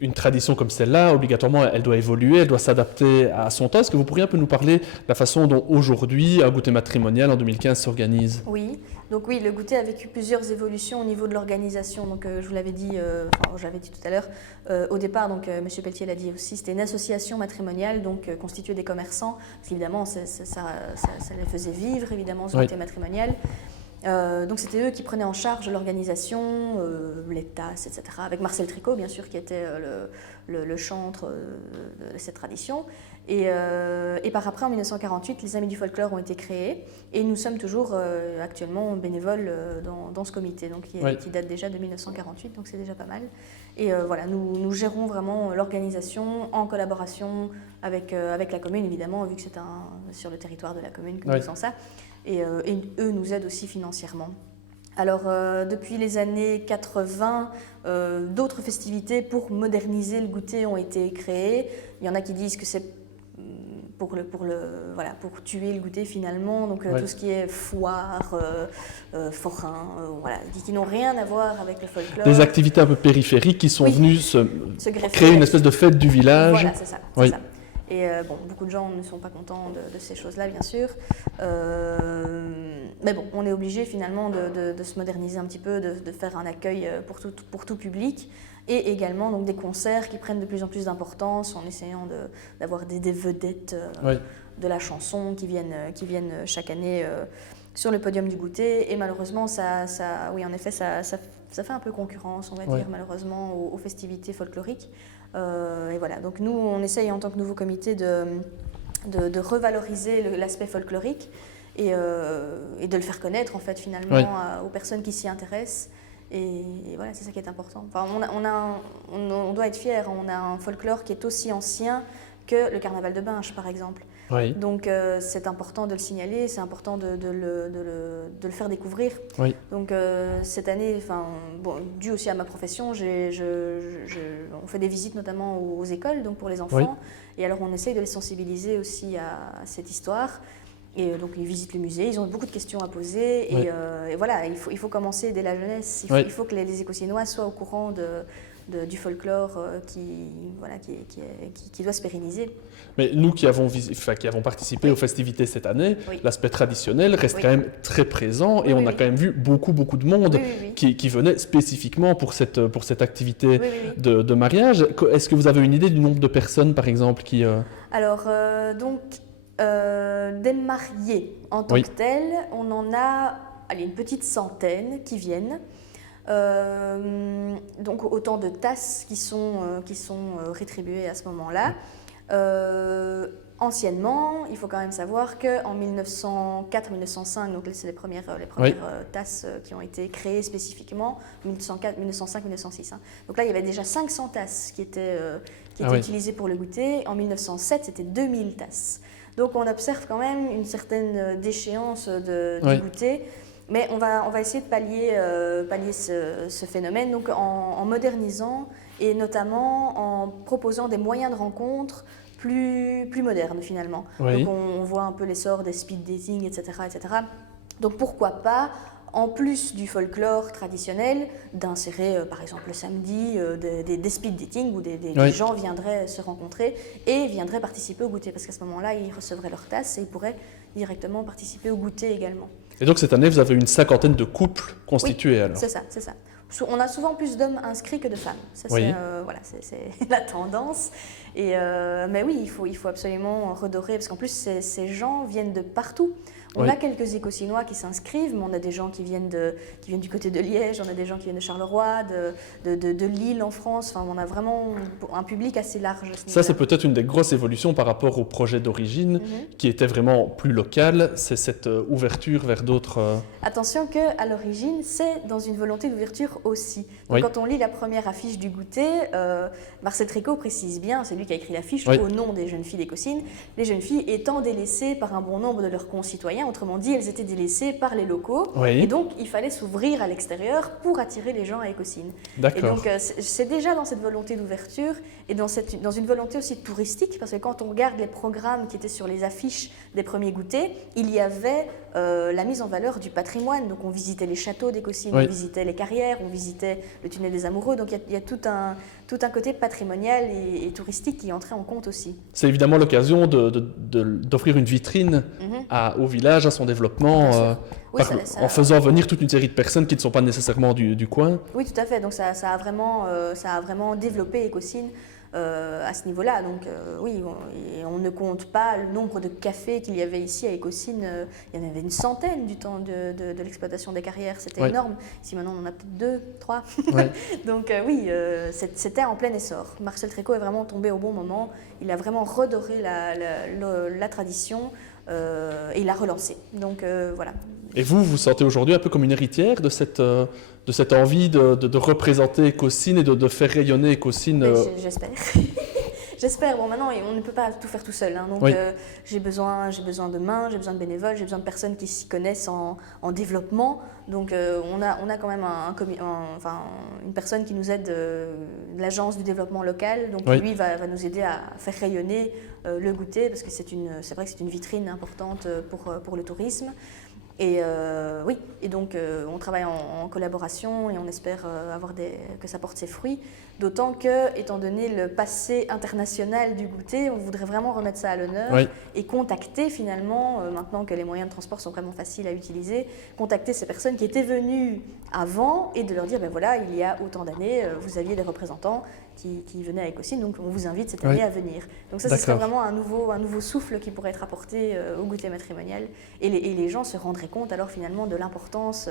Une tradition comme celle-là, obligatoirement, elle doit évoluer, elle doit s'adapter à son temps. Est-ce que vous pourriez un peu nous parler de la façon dont aujourd'hui un goûter matrimonial en 2015 s'organise? Oui, donc oui, le goûter a vécu plusieurs évolutions au niveau de l'organisation. Donc je vous l'avais dit, j'avais dit tout à l'heure, au départ, donc M. Pelletier l'a dit aussi, c'était une association matrimoniale, donc constituée des commerçants, parce qu'évidemment ça les faisait vivre, évidemment, ce goûter matrimonial. Donc c'était eux qui prenaient en charge l'organisation, les tasses, etc. Avec Marcel Tricot, bien sûr, qui était le chantre de cette tradition. Et par après, en 1948, les Amis du Folklore ont été créés et nous sommes toujours actuellement bénévoles dans ce comité, donc qui date déjà de 1948, donc c'est déjà pas mal. Et nous gérons vraiment l'organisation en collaboration avec la commune, évidemment, vu que c'est sur le territoire de la commune que nous faisons ça. Et eux nous aident aussi financièrement. Alors, depuis les années 80, d'autres festivités pour moderniser le goûter ont été créées. Il y en a qui disent que c'est pour tuer le goûter finalement. Donc tout ce qui est foire, forain, voilà, qui n'ont rien à voir avec le folklore. Des activités un peu périphériques qui sont venues se greffer, créer une espèce de fête du village. Voilà, c'est ça. Oui. Ça. Et beaucoup de gens ne sont pas contents de ces choses-là, bien sûr. Mais bon, on est obligé finalement de se moderniser un petit peu, de faire un accueil pour tout public. Et également donc, des concerts qui prennent de plus en plus d'importance en essayant d'avoir des vedettes de la chanson qui viennent chaque année sur le podium du goûter. Et malheureusement, ça fait un peu concurrence, on va dire, malheureusement, aux festivités folkloriques. Et voilà, donc nous, on essaye en tant que nouveau comité de revaloriser l'aspect folklorique et de le faire connaître, en fait, finalement, aux personnes qui s'y intéressent. Et voilà, c'est ça qui est important. Enfin, on doit être fiers. On a un folklore qui est aussi ancien que le carnaval de Binche, par exemple. Oui. Donc, c'est important de le signaler, c'est important de le faire découvrir. Oui. Donc, cette année, dû aussi à ma profession, on fait des visites notamment aux écoles, donc pour les enfants. Oui. Et alors, on essaye de les sensibiliser aussi à cette histoire. Et donc, ils visitent le musée, ils ont beaucoup de questions à poser. Et voilà, il faut commencer dès la jeunesse. Il faut que les Écossinois soient au courant du folklore qui doit se pérenniser. Mais nous qui avons participé aux festivités cette année, l'aspect traditionnel reste quand même très présent et on a quand même vu beaucoup de monde qui venait spéciquement pour cette activité de mariage. Est-ce que vous avez une idée du nombre de personnes, par exemple, qui... Alors, des mariés en tant que tels, on en a une petite centaine qui viennent. Donc autant de tasses qui sont rétribuées à ce moment-là. Anciennement, il faut quand même savoir qu'en 1904-1905, donc c'est les premières tasses qui ont été créées spécifiquement, 1905-1906. Hein. Donc là, il y avait déjà 500 tasses qui étaient utilisées pour le goûter. En 1907, c'était 2000 tasses. Donc on observe quand même une certaine déchéance du goûter. Mais on va essayer de pallier ce phénomène donc en modernisant et notamment en proposant des moyens de rencontre plus modernes finalement. Oui. Donc on voit un peu l'essor des speed dating, etc., etc. Donc pourquoi pas, en plus du folklore traditionnel, d'insérer par exemple le samedi des speed dating où des gens viendraient se rencontrer et viendraient participer au goûter parce qu'à ce moment-là, ils recevraient leur tasse et ils pourraient directement participer au goûter également. Et donc cette année, vous avez une 50aine de couples constitués alors. C'est ça. On a souvent plus d'hommes inscrits que de femmes. Ça, c'est la tendance. Mais oui, il faut absolument redorer, parce qu'en plus, ces gens viennent de partout. On a quelques Écossinois qui s'inscrivent, mais on a des gens qui viennent du côté de Liège, on a des gens qui viennent de Charleroi, de Lille en France. Enfin, on a vraiment un public assez large. Ça, c'est peut-être une des grosses évolutions par rapport au projet d'origine, qui était vraiment plus local. C'est cette ouverture vers d'autres... Attention qu'à l'origine, c'est dans une volonté d'ouverture aussi. Donc, quand on lit la première affiche du goûter, Marcel Trécot précise bien, c'est lui qui a écrit l'affiche, au nom des jeunes filles d'Écossines, les jeunes filles étant délaissées par un bon nombre de leurs concitoyens. Autrement dit, elles étaient délaissées par les locaux. Et donc, il fallait s'ouvrir à l'extérieur pour attirer les gens à Écossines. D'accord. Et donc, c'est déjà dans cette volonté d'ouverture et dans une volonté aussi touristique, parce que quand on regarde les programmes qui étaient sur les affiches des premiers goûters, il y avait la mise en valeur du patrimoine. Donc, on visitait les châteaux d'Écossines, on visitait les carrières, on visitait le tunnel des Amoureux. Donc, il y a tout un côté patrimonial et touristique qui entrait en compte aussi. C'est évidemment l'occasion d'offrir une vitrine au village, à son développement, en faisant venir toute une série de personnes qui ne sont pas nécessairement du coin. Oui, tout à fait. Donc ça a vraiment développé Écossines à ce niveau-là. Donc on ne compte pas le nombre de cafés qu'il y avait ici à Écossines. Il y en avait une centaine du temps de l'exploitation des carrières. C'était énorme. Ici maintenant, on en a peut-être 2, 3. Donc c'était en plein essor. Marcel Trécot est vraiment tombé au bon moment. Il a vraiment redoré la tradition. Et il l'a relancé. Donc voilà. Et vous sentez aujourd'hui un peu comme une héritière de cette envie de représenter Écossines et de faire rayonner Écossines J'espère. J'espère. Bon, maintenant, on ne peut pas tout faire tout seul. Hein, donc, Oui. j'ai besoin de mains, j'ai besoin de bénévoles, j'ai besoin de personnes qui s'y connaissent en développement. Donc, on a quand même une personne qui nous aide de l'agence du développement local. Donc, Oui. lui va nous aider à faire rayonner le goûter parce que c'est vrai que c'est une vitrine importante pour le tourisme. Et oui, et donc on travaille en collaboration et on espère que ça porte ses fruits. D'autant que, étant donné le passé international du goûter, on voudrait vraiment remettre ça à l'honneur Oui. et contacter finalement, maintenant que les moyens de transport sont vraiment faciles à utiliser, contacter ces personnes qui étaient venues avant et de leur dire, ben voilà, il y a autant d'années, vous aviez des représentants qui venaient à Écossyne, donc on vous invite cette année à venir. Donc ça, ce serait vraiment un nouveau souffle qui pourrait être apporté au goûter matrimonial et les gens se rendraient compte alors finalement de l'importance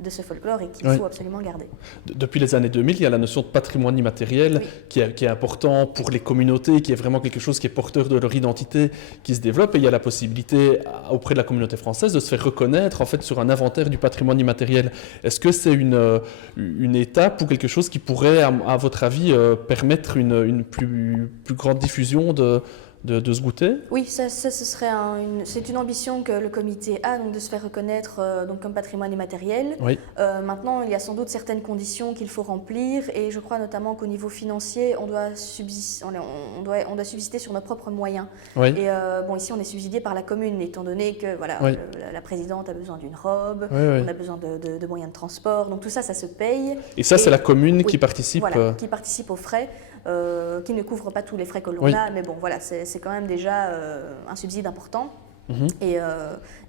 de ce folklore et qu'il faut absolument garder. Depuis les années 2000, il y a la notion de patrimoine immatériel qui est important pour les communautés, qui est vraiment quelque chose qui est porteur de leur identité, qui se développe, et il y a la possibilité auprès de la communauté française de se faire reconnaître en fait sur un inventaire du patrimoine immatériel. Est-ce que c'est une étape ou quelque chose qui pourrait, à votre avis, permettre une plus grande diffusion de ce goûter? Oui, c'est une ambition que le comité a, donc de se faire reconnaître donc comme patrimoine immatériel. Oui. Maintenant, il y a sans doute certaines conditions qu'il faut remplir et je crois notamment qu'au niveau financier, on doit subsister sur nos propres moyens. Oui. Et ici, on est subsidié par la commune, étant donné que la présidente a besoin d'une robe, on a besoin de moyens de transport, donc tout ça, ça se paye. Et ça, c'est la commune qui participe. Voilà, qui participe aux frais. Qui ne couvre pas tous les frais que l'on a, mais bon, voilà, c'est quand même déjà un subside important. Et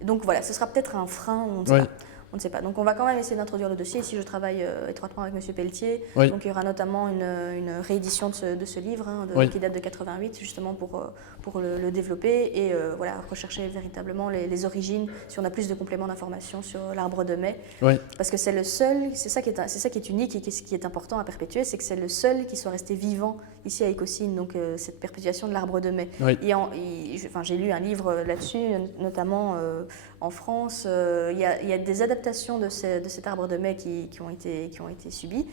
donc voilà, ce sera peut-être un frein, on ne sait pas. Donc on va quand même essayer d'introduire le dossier. Ici, je travaille étroitement avec M. Pelletier. Donc il y aura notamment une réédition de ce livre qui date de 88, justement pour le développer et rechercher véritablement les origines, si on a plus de compléments d'informations sur l'arbre de mai. Parce que c'est le seul, c'est ça qui est unique et qui est important à perpétuer, c'est que c'est le seul qui soit resté vivant ici à Écossyne, donc cette perpétuation de l'arbre de mai. J'ai lu un livre là-dessus, notamment en France, il y a des adaptations de cet arbre de mai qui ont été subies.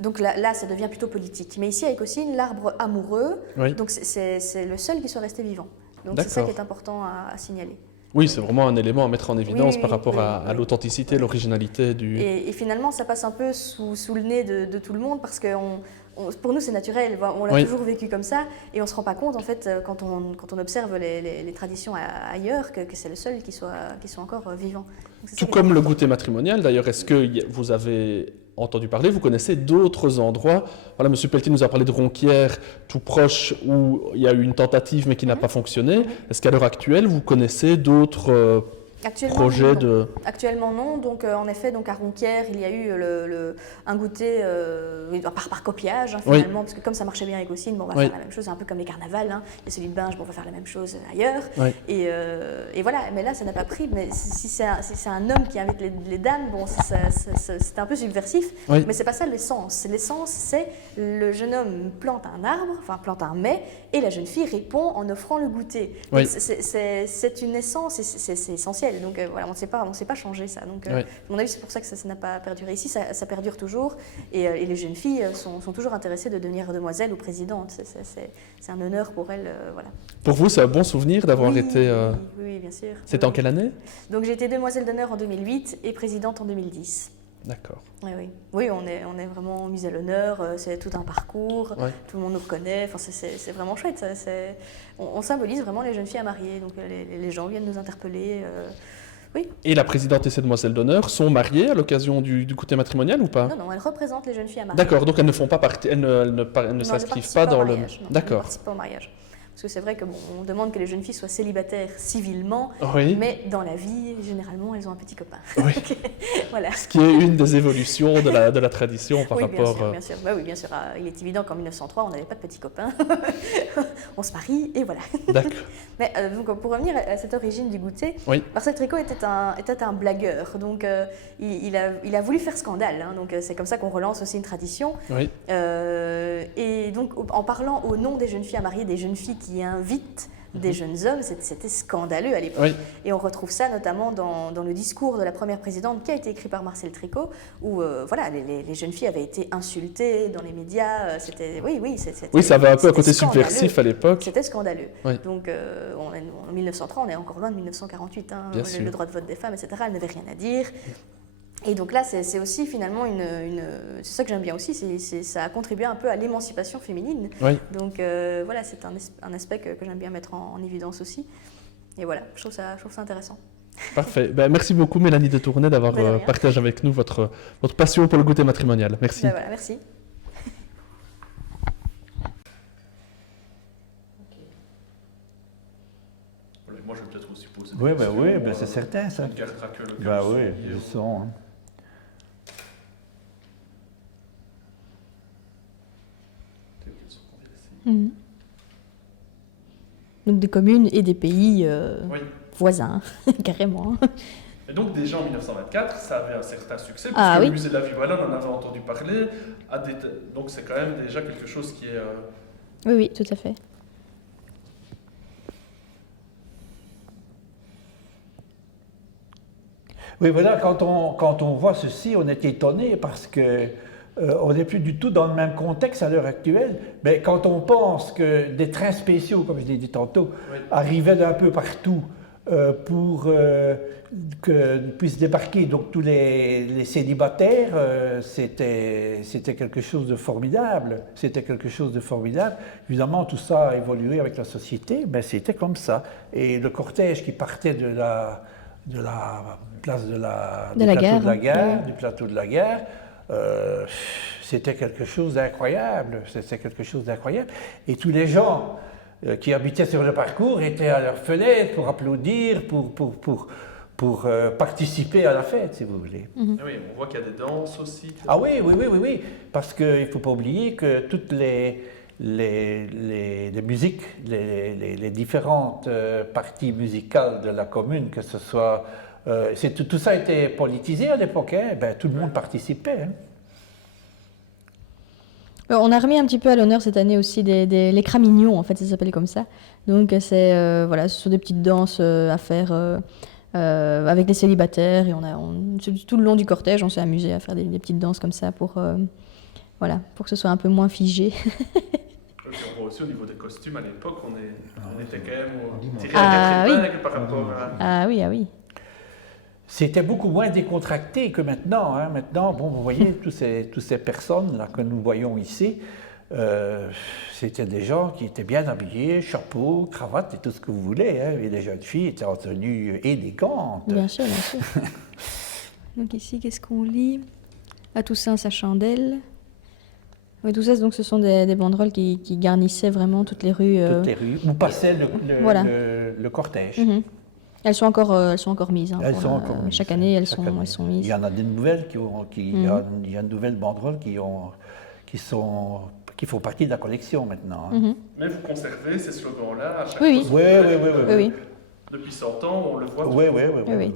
Donc là, ça devient plutôt politique. Mais ici, à Écossyne, l'arbre amoureux, donc c'est le seul qui soit resté vivant. Donc c'est ça qui est important à signaler. Oui, c'est vraiment un élément à mettre en évidence par rapport à l'authenticité, l'originalité du... Et finalement, ça passe un peu sous le nez de tout le monde parce que pour nous, c'est naturel. On l'a toujours vécu comme ça et on ne se rend pas compte, en fait, quand on observe les traditions ailleurs, que c'est le seul qui soit encore vivant. Tout comme le goûter matrimonial, d'ailleurs, est-ce que vous avez entendu parler, vous connaissez d'autres endroits? Voilà, M. Pelletier nous a parlé de Ronquières, tout proche, où il y a eu une tentative mais qui n'a pas fonctionné. Est-ce qu'à l'heure actuelle, vous connaissez d'autres projets de... Actuellement non, donc en effet, donc à Ronquières, il y a eu un goûter par copiage finalement, parce que comme ça marchait bien avec Écossyne, on va faire la même chose, un peu comme les carnavals, il y a celui de Binge, on va faire la même chose ailleurs, et voilà, mais là ça n'a pas pris, mais si c'est un homme qui invite les dames, bon, c'est un peu subversif, mais c'est pas ça l'essence. L'essence, c'est le jeune homme plante un arbre, enfin plante un mets, et la jeune fille répond en offrant le goûter. C'est une essence, et c'est essentiel. Donc voilà, on ne sait pas changer ça. Donc, à mon avis, c'est pour ça que ça n'a pas perduré ici. Ça perdure toujours. Et les jeunes filles sont toujours intéressées de devenir demoiselles ou présidentes. C'est un honneur pour elles. Voilà. Pour vous, c'est un bon souvenir d'avoir été... Oui, bien sûr. C'était en quelle année? Donc j'ai été demoiselle d'honneur en 2008 et présidente en 2010. D'accord. Oui, on est vraiment mis à l'honneur, c'est tout un parcours, tout le monde nous reconnaît, enfin, c'est vraiment chouette. On symbolise vraiment les jeunes filles à marier, donc les gens viennent nous interpeller. Oui. Et la présidente et ses demoiselles d'honneur sont mariées à l'occasion du goûter matrimonial ou pas? Non, elles représentent les jeunes filles à marier. D'accord, donc elles ne font pas partie, elles ne s'inscrivent pas dans le... D'accord. Elles ne participent pas au mariage. Parce que c'est vrai qu'on demande que les jeunes filles soient célibataires civilement, mais dans la vie, généralement, elles ont un petit copain. Voilà. Ce qui est une des évolutions de la tradition par rapport... Bien sûr. Oui, bien sûr. Il est évident qu'en 1903, on n'avait pas de petit copain. On se marie et voilà. D'accord. Mais donc, pour revenir à cette origine du goûter, Marcel Tricot était un blagueur. Donc, il a voulu faire scandale. Donc, c'est comme ça qu'on relance aussi une tradition. Et donc, en parlant au nom des jeunes filles à marier, des jeunes filles qui invitent des jeunes hommes, c'était scandaleux à l'époque. Oui. Et on retrouve ça notamment dans le discours de la première présidente qui a été écrit par Marcel Tricot, où voilà, les jeunes filles avaient été insultées dans les médias. C'était, Oui, ça avait un peu un côté scandaleux. subversif à l'époque. C'était scandaleux. Oui. Donc en 1930, on est encore loin de 1948, hein, Bien sûr. le droit de vote des femmes, etc. Elles n'avaient rien à dire. Et donc là, c'est aussi finalement c'est ça que j'aime bien aussi, ça a contribué un peu à l'émancipation féminine. Oui. Donc voilà, c'est un aspect que j'aime bien mettre en évidence aussi. Et voilà, je trouve ça intéressant. Parfait. Ben, merci beaucoup Mélanie de Tournai d'avoir De rien. partagé avec nous votre passion pour le goûter matrimonial. Merci. Ben voilà, merci. Moi, je vais peut-être aussi poser Oui, c'est certain ça. On ne gardera que le Bah cœur oui, souillé, le ou- son. Hein. Donc des communes et des pays Oui. voisins, carrément. Et donc déjà en 1924, ça avait un certain succès, puisque Ah, oui. le musée de la vie wallonne, on en avait entendu parler. Donc c'est quand même déjà quelque chose qui est... Oui, tout à fait. Oui, voilà, quand on voit ceci, on est étonné parce que on n'est plus du tout dans le même contexte à l'heure actuelle. Mais quand on pense que des trains spéciaux, comme je l'ai dit tantôt, Oui. arrivaient d'un peu partout pour que puissent débarquer donc tous les célibataires, c'était quelque chose de formidable. C'était quelque chose de formidable. Évidemment, tout ça a évolué avec la société, mais c'était comme ça. Et le cortège qui partait de la place du plateau de la gare, c'était quelque chose d'incroyable. C'était quelque chose d'incroyable. Et tous les gens qui habitaient sur le parcours étaient à leur fenêtre pour applaudir, pour participer à la fête, si vous voulez. Oui, on voit qu'il y a des danses aussi. Ah oui, parce qu'il ne faut pas oublier que toutes les musiques, les différentes parties musicales de la commune, que ce soit... tout ça était politisé à l'époque, hein, ben, tout le monde participait. Hein. On a remis un petit peu à l'honneur cette année aussi les cramignons, en fait, ça s'appelle comme ça. Donc c'est voilà, ce sont des petites danses à faire avec les célibataires, et tout le long du cortège, on s'est amusé à faire des petites danses comme ça pour que ce soit un peu moins figé. On voit aussi au niveau des costumes, à l'époque, on était quand même tiré Ah, à oui. 4 épingles par rapport à... Ah oui. C'était beaucoup moins décontracté que maintenant. Hein. Maintenant, bon, vous voyez, toutes ces personnes-là que nous voyons ici, c'était des gens qui étaient bien habillés, chapeau, cravate et tout ce que vous voulez. Hein. Et les jeunes filles étaient en tenue élégante. Bien sûr. Donc ici, qu'est-ce qu'on lit? À Toussaint, sa chandelle. Oui, tout ça, donc, ce sont des banderoles qui garnissaient vraiment toutes les rues. Toutes les rues où passait Voilà. le cortège. Mhm. Elles sont encore mises. Hein, Elles sont encore mises, chaque année, elles chaque sont année. mises. Il y en a des nouvelles il y a une nouvelle banderole qui font partie de la collection maintenant. Hein. Mhm. Mais vous conservez ces slogans-là à chaque Oui, fois. Oui. Depuis 100 ans, on le voit Oui. Oui.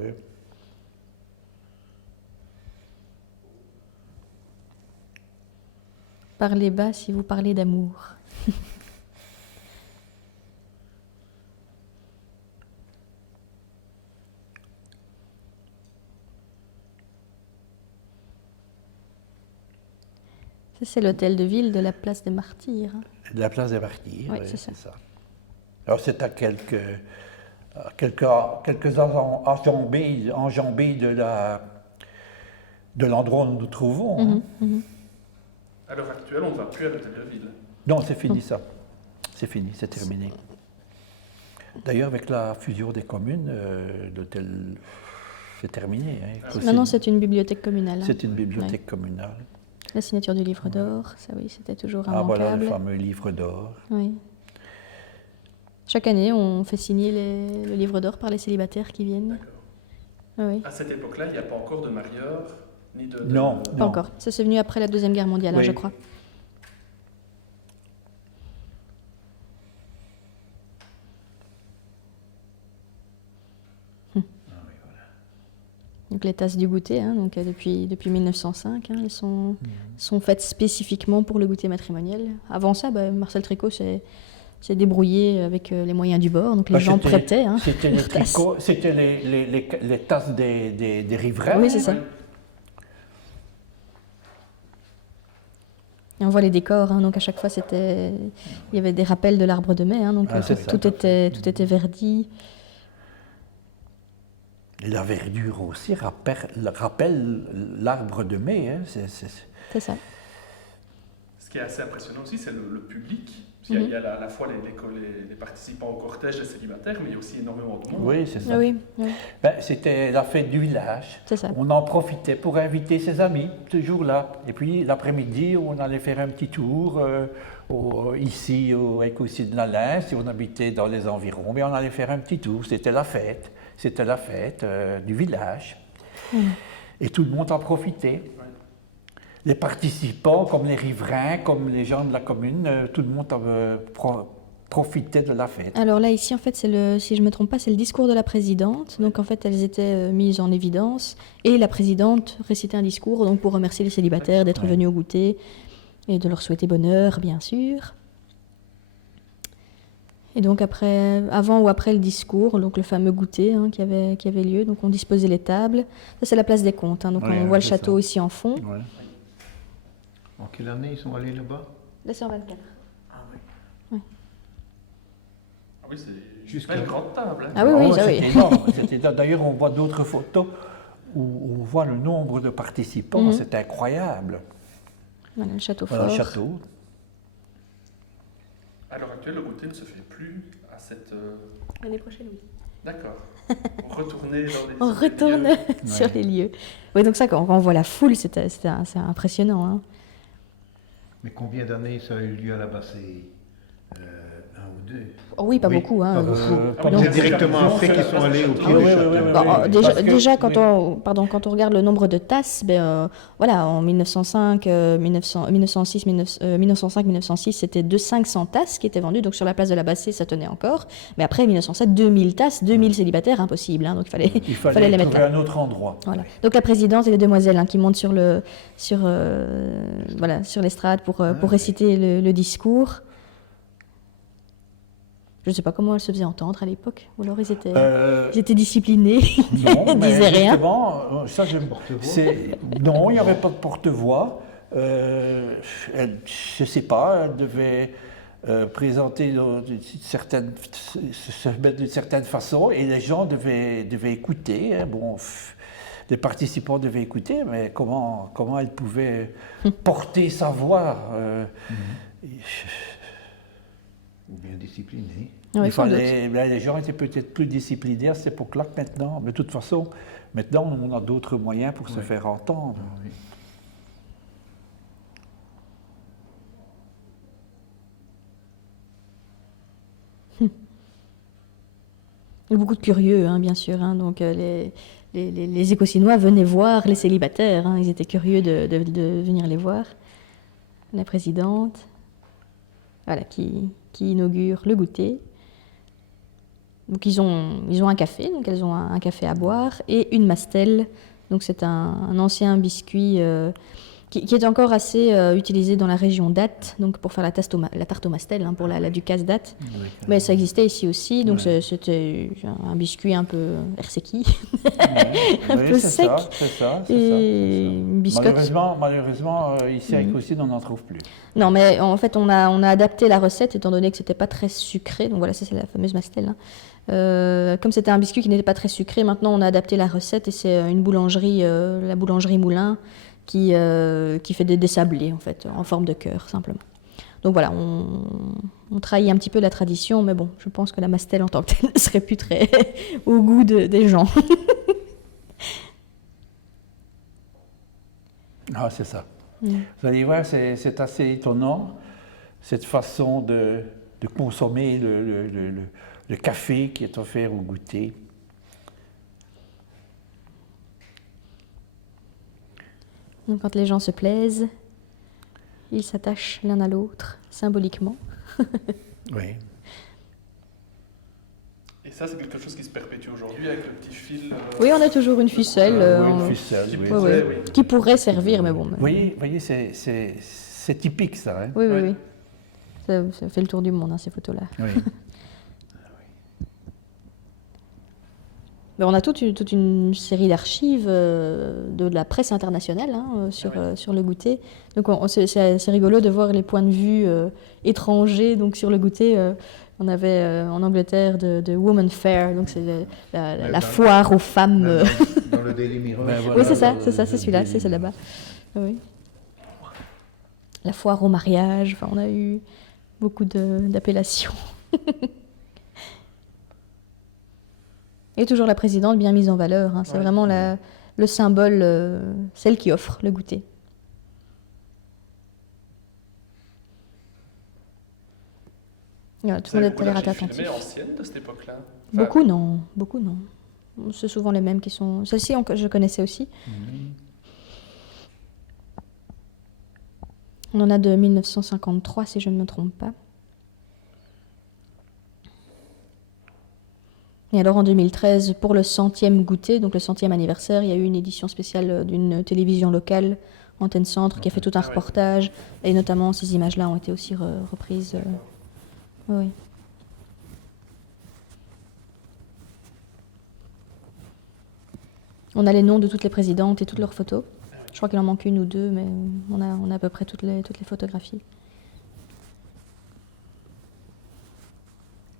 Parlez bas si vous parlez d'amour. Ça, c'est l'hôtel de ville de la place des Martyrs. Hein. De la place des Martyrs, Oui, oui, c'est c'est ça. ça. Alors c'est à quelques enjambées de l'endroit où nous nous trouvons. Hein. À l'heure actuelle, on ne va plus à l'hôtel de ville. Non, c'est fini ça. C'est fini, c'est terminé. D'ailleurs, avec la fusion des communes, l'hôtel, c'est terminé. Hein. Maintenant, c'est une bibliothèque communale. Hein. C'est une bibliothèque communale. La signature du livre d'or, ça oui, c'était toujours Ah immanquable. voilà, le fameux livre d'or. Oui. Chaque année, on fait signer le livre d'or par les célibataires qui viennent. D'accord. Ah oui. À cette époque-là, il n'y a pas encore de marieur, ni de... Non, Pas encore. Ça, c'est venu après la Deuxième Guerre mondiale, hein, Oui. je crois. Donc les tasses du goûter, hein, donc, depuis 1905, hein, elles sont faites spécifiquement pour le goûter matrimonial. Avant ça, Marcel Tricot s'est débrouillé avec les moyens du bord. Donc les Bah, gens c'était- prêtaient. Hein, C'était les leurs tasses. tricots, c'était les tasses des riverains. Oui, c'est ça. Et on voit les décors, hein, donc à chaque fois il y avait des rappels de l'arbre de mai, hein, donc Ah, c'est ça, tout était verdi. Et la verdure aussi rappelle l'arbre de mai. Hein, C'est ça. Ce qui est assez impressionnant aussi, c'est le public. Parce qu'il y a à la fois les participants au cortège des célibataires, mais il y a aussi énormément de monde. Oui, c'est ça. Ah oui, oui, Ben, c'était la fête du village. c'est ça. On en profitait pour inviter ses amis ce jour-là. Et puis l'après-midi, on allait faire un petit tour ici au Écossi de la Lin, si on habitait dans les environs. Mais on allait faire un petit tour. C'était la fête. C'était la fête du village. Et tout le monde en profitait. Les participants, comme les riverains, comme les gens de la commune, tout le monde profitait de la fête. Alors là, ici, en fait, si je ne me trompe pas, c'est le discours de la présidente. Donc, en fait, elles étaient mises en évidence. Et la présidente récitait un discours donc, pour remercier les célibataires d'être Ouais. venus au goûter et de leur souhaiter bonheur, bien sûr. Et donc, avant ou après le discours, donc le fameux goûter hein, qui avait lieu, donc on disposait les tables. Ça, c'est la place des Comptes. Hein, donc, Ouais, on voit le c'est château ça. ici en fond. Ouais. En quelle année ils sont allés là-bas? Là, c'est en 24. Ah oui, c'est Jusqu'à- une belle grande table. Hein. Ah oui, oui, Oh, ça c'était oui. énorme. D'ailleurs, on voit d'autres photos où on voit le nombre de participants. Mhm. C'est incroyable. Voilà, le château Voilà fort. le château. À l'heure actuelle, le goûter ne se fait plus à cette... L'année prochaine, oui. D'accord. Retourner dans les... On retourne lieux. sur Ouais. les lieux. Oui, donc ça, quand on voit la foule, c'est impressionnant. Hein. Mais combien d'années ça a eu lieu à la Bassée? Un ou deux? Oh oui, pas Oui, beaucoup. Hein. pas beaucoup. Ah, Non. C'est directement après qu'ils sont allés au pied Oui, du oui, château. oui, oui, Bon, oui. déjà, Parce que- déjà, quand, oui. quand on regarde le nombre de tasses, voilà, en 1905, 1906, c'était 500 tasses qui étaient vendues. Donc sur la place de la Bassée, ça tenait encore. Mais après, 1907, 2000 tasses, 2000 célibataires, impossible. Hein, donc Il fallait fallait les mettre trouver là. un autre endroit. Voilà. Donc la présidente et les demoiselles hein, qui montent sur l'estrade pour réciter le discours. Je ne sais pas comment elles se faisaient entendre à l'époque. Ou alors ils étaient disciplinés. Non, Ils mais disaient rien. justement, ça, non, il n'y avait pas de porte-voix. Je ne sais pas, elle devait présenter se mettre d'une certaine façon et les gens devaient écouter. Hein. Bon, les participants devaient écouter, mais comment elle pouvait porter sa voix Ou bien disciplinés. Ouais, il sans doute. fallait, les gens étaient peut-être plus disciplinés à cette époque-là que maintenant. Mais de toute façon, maintenant, on a d'autres moyens pour se faire entendre. Oui. Il y a beaucoup de curieux, hein, bien sûr. Hein, donc les Écossinois venaient voir les célibataires. Hein, ils étaient curieux de venir les voir. La présidente, voilà, qui inaugure le goûter. Donc ils ont un café, donc elles ont un café à boire et une mastelle. Donc c'est un ancien biscuit qui est encore assez utilisé dans la région d'Ath, donc pour faire la tarte au mastel, hein, pour la ducasse d'Ath. Mais ça existait ici aussi, donc c'était un biscuit un peu RCQ, un peu c'est sec. ça, c'est ça. Et une biscotte. Malheureusement, ici à Écossine, on n'en trouve plus. Non, mais en fait, on a adapté la recette étant donné que c'était pas très sucré. Donc voilà, ça c'est la fameuse mastelle. Hein. Comme c'était un biscuit qui n'était pas très sucré, maintenant on a adapté la recette et c'est une boulangerie, la boulangerie Moulin, qui fait des sablés en fait, en forme de cœur simplement. Donc voilà, on trahit un petit peu la tradition, mais bon, je pense que la mastelle en tant que telle ne serait plus très au goût des gens. Ah, c'est ça. Vous allez voir, c'est assez étonnant, cette façon de consommer le café qui est offert au goûter. Donc quand les gens se plaisent, ils s'attachent l'un à l'autre, symboliquement. Oui. Et ça, c'est quelque chose qui se perpétue aujourd'hui avec le petit fil... Oui, on a toujours une ficelle, Oui, une ficelle, qui oui. pourrait, oui. oui. Qui pourrait servir, mais bon. Vous voyez, c'est typique ça. Hein? Oui, oui, Oui. oui. Ça fait le tour du monde, hein, ces photos-là. Oui. Mais on a toute une série d'archives de la presse internationale hein, sur le goûter. Donc c'est rigolo de voir les points de vue étrangers donc sur le goûter. On avait en Angleterre de Woman Fair, donc c'est la foire aux femmes. Dans le Daily Mirror. Ben voilà, Oui, c'est celui-là, c'est là-bas. Oui. La foire au mariage, enfin, on a eu beaucoup d'appellations. Et toujours la présidente bien mise en valeur, hein. C'est vraiment le symbole, celle qui offre le goûter. Voilà, tout le monde a l'air attentif. Ancienne de cette époque-là. Beaucoup non. C'est souvent les mêmes qui sont... Celle-ci, je connaissais aussi. On en a de 1953, si je ne me trompe pas. Et alors en 2013, pour le 100e goûter, donc le 100e anniversaire, il y a eu une édition spéciale d'une télévision locale, Antenne Centre, qui a fait tout un reportage. Et notamment, ces images-là ont été aussi reprises. Oui. On a les noms de toutes les présidentes et toutes leurs photos. Je crois qu'il en manque une ou deux, mais on a à peu près toutes les photographies.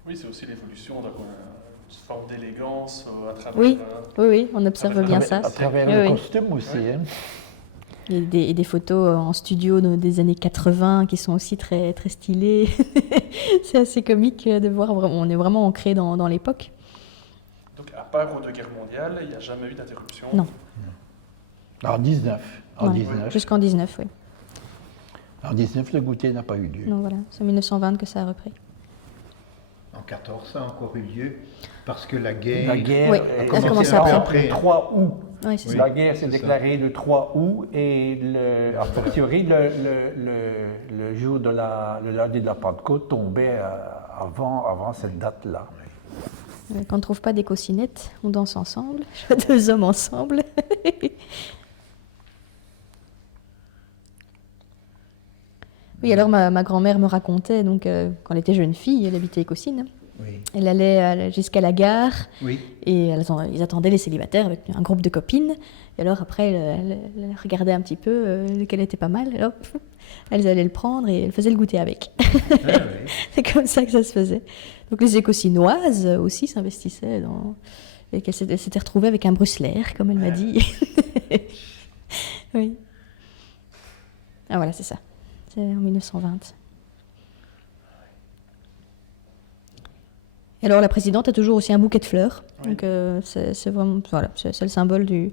Oui, c'est aussi l'évolution d'une forme d'élégance à travers... Oui, on observe bien ça. À travers le costume aussi. Hein. Et des photos en studio des années 80 qui sont aussi très, très stylées. C'est assez comique de voir, on est vraiment ancré dans l'époque. Donc à part aux 2 guerres mondiales, il n'y a jamais eu d'interruption? Non. En 19. Jusqu'en 19, oui. En 19, le goûter n'a pas eu lieu. Non, voilà, c'est en 1920 que ça a repris. En 14, ça a encore eu lieu, parce que la guerre... La guerre Oui, a elle a commencé après le 3 août. Oui, c'est La ça. guerre s'est déclarée le 3 août et a fortiori le jour de le lundi de la Pentecôte tombait avant cette date-là. Quand on ne trouve pas des cossinettes, on danse ensemble, 2 hommes ensemble. Oui, alors ma grand-mère me racontait, donc, quand elle était jeune fille, elle habitait Écosine. Oui. Elle allait jusqu'à la gare Oui. et ils attendaient les célibataires avec un groupe de copines. Et alors après, elle regardait un petit peu lequel était pas mal. Et hop, elles allaient le prendre et elles faisaient le goûter avec. Oui. C'est comme ça que ça se faisait. Donc les Écosinoises aussi s'investissaient dans... Et qu'elles s'étaient retrouvées avec un Brusselaire, comme elle m'a dit. Oui. Ah voilà, c'est ça. C'est en 1920. Et alors la présidente a toujours aussi un bouquet de fleurs. Oui. Donc c'est vraiment... Voilà, c'est le symbole du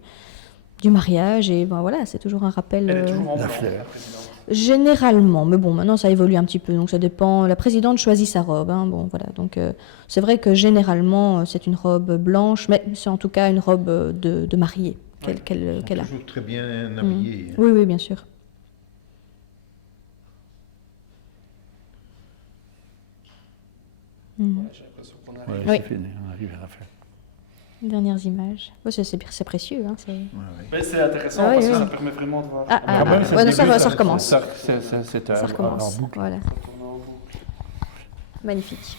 mariage. Et ben voilà, c'est toujours un rappel... Elle est toujours en la blanc, fleur. la présidente. Généralement, mais bon, maintenant ça évolue un petit peu, donc ça dépend. La présidente choisit sa robe, hein, bon, voilà. Donc c'est vrai que généralement c'est une robe blanche, mais c'est en tout cas une robe de mariée qu'elle a. Toujours très bien habillés. Oui, oui, bien sûr. Ouais, j'ai l'impression qu'on arrive. Ouais, Oui. c'est fini, on arrive à la fin. Dernières images. Ouais, c'est précieux. Hein, Ouais, ouais. Mais c'est intéressant Ah oui, parce que oui. ça permet vraiment de voir. Quand même, c'est ouais, le ça début, recommence. C'est Ça recommence. en boucle. Voilà. Ça tourne en boucle. Magnifique.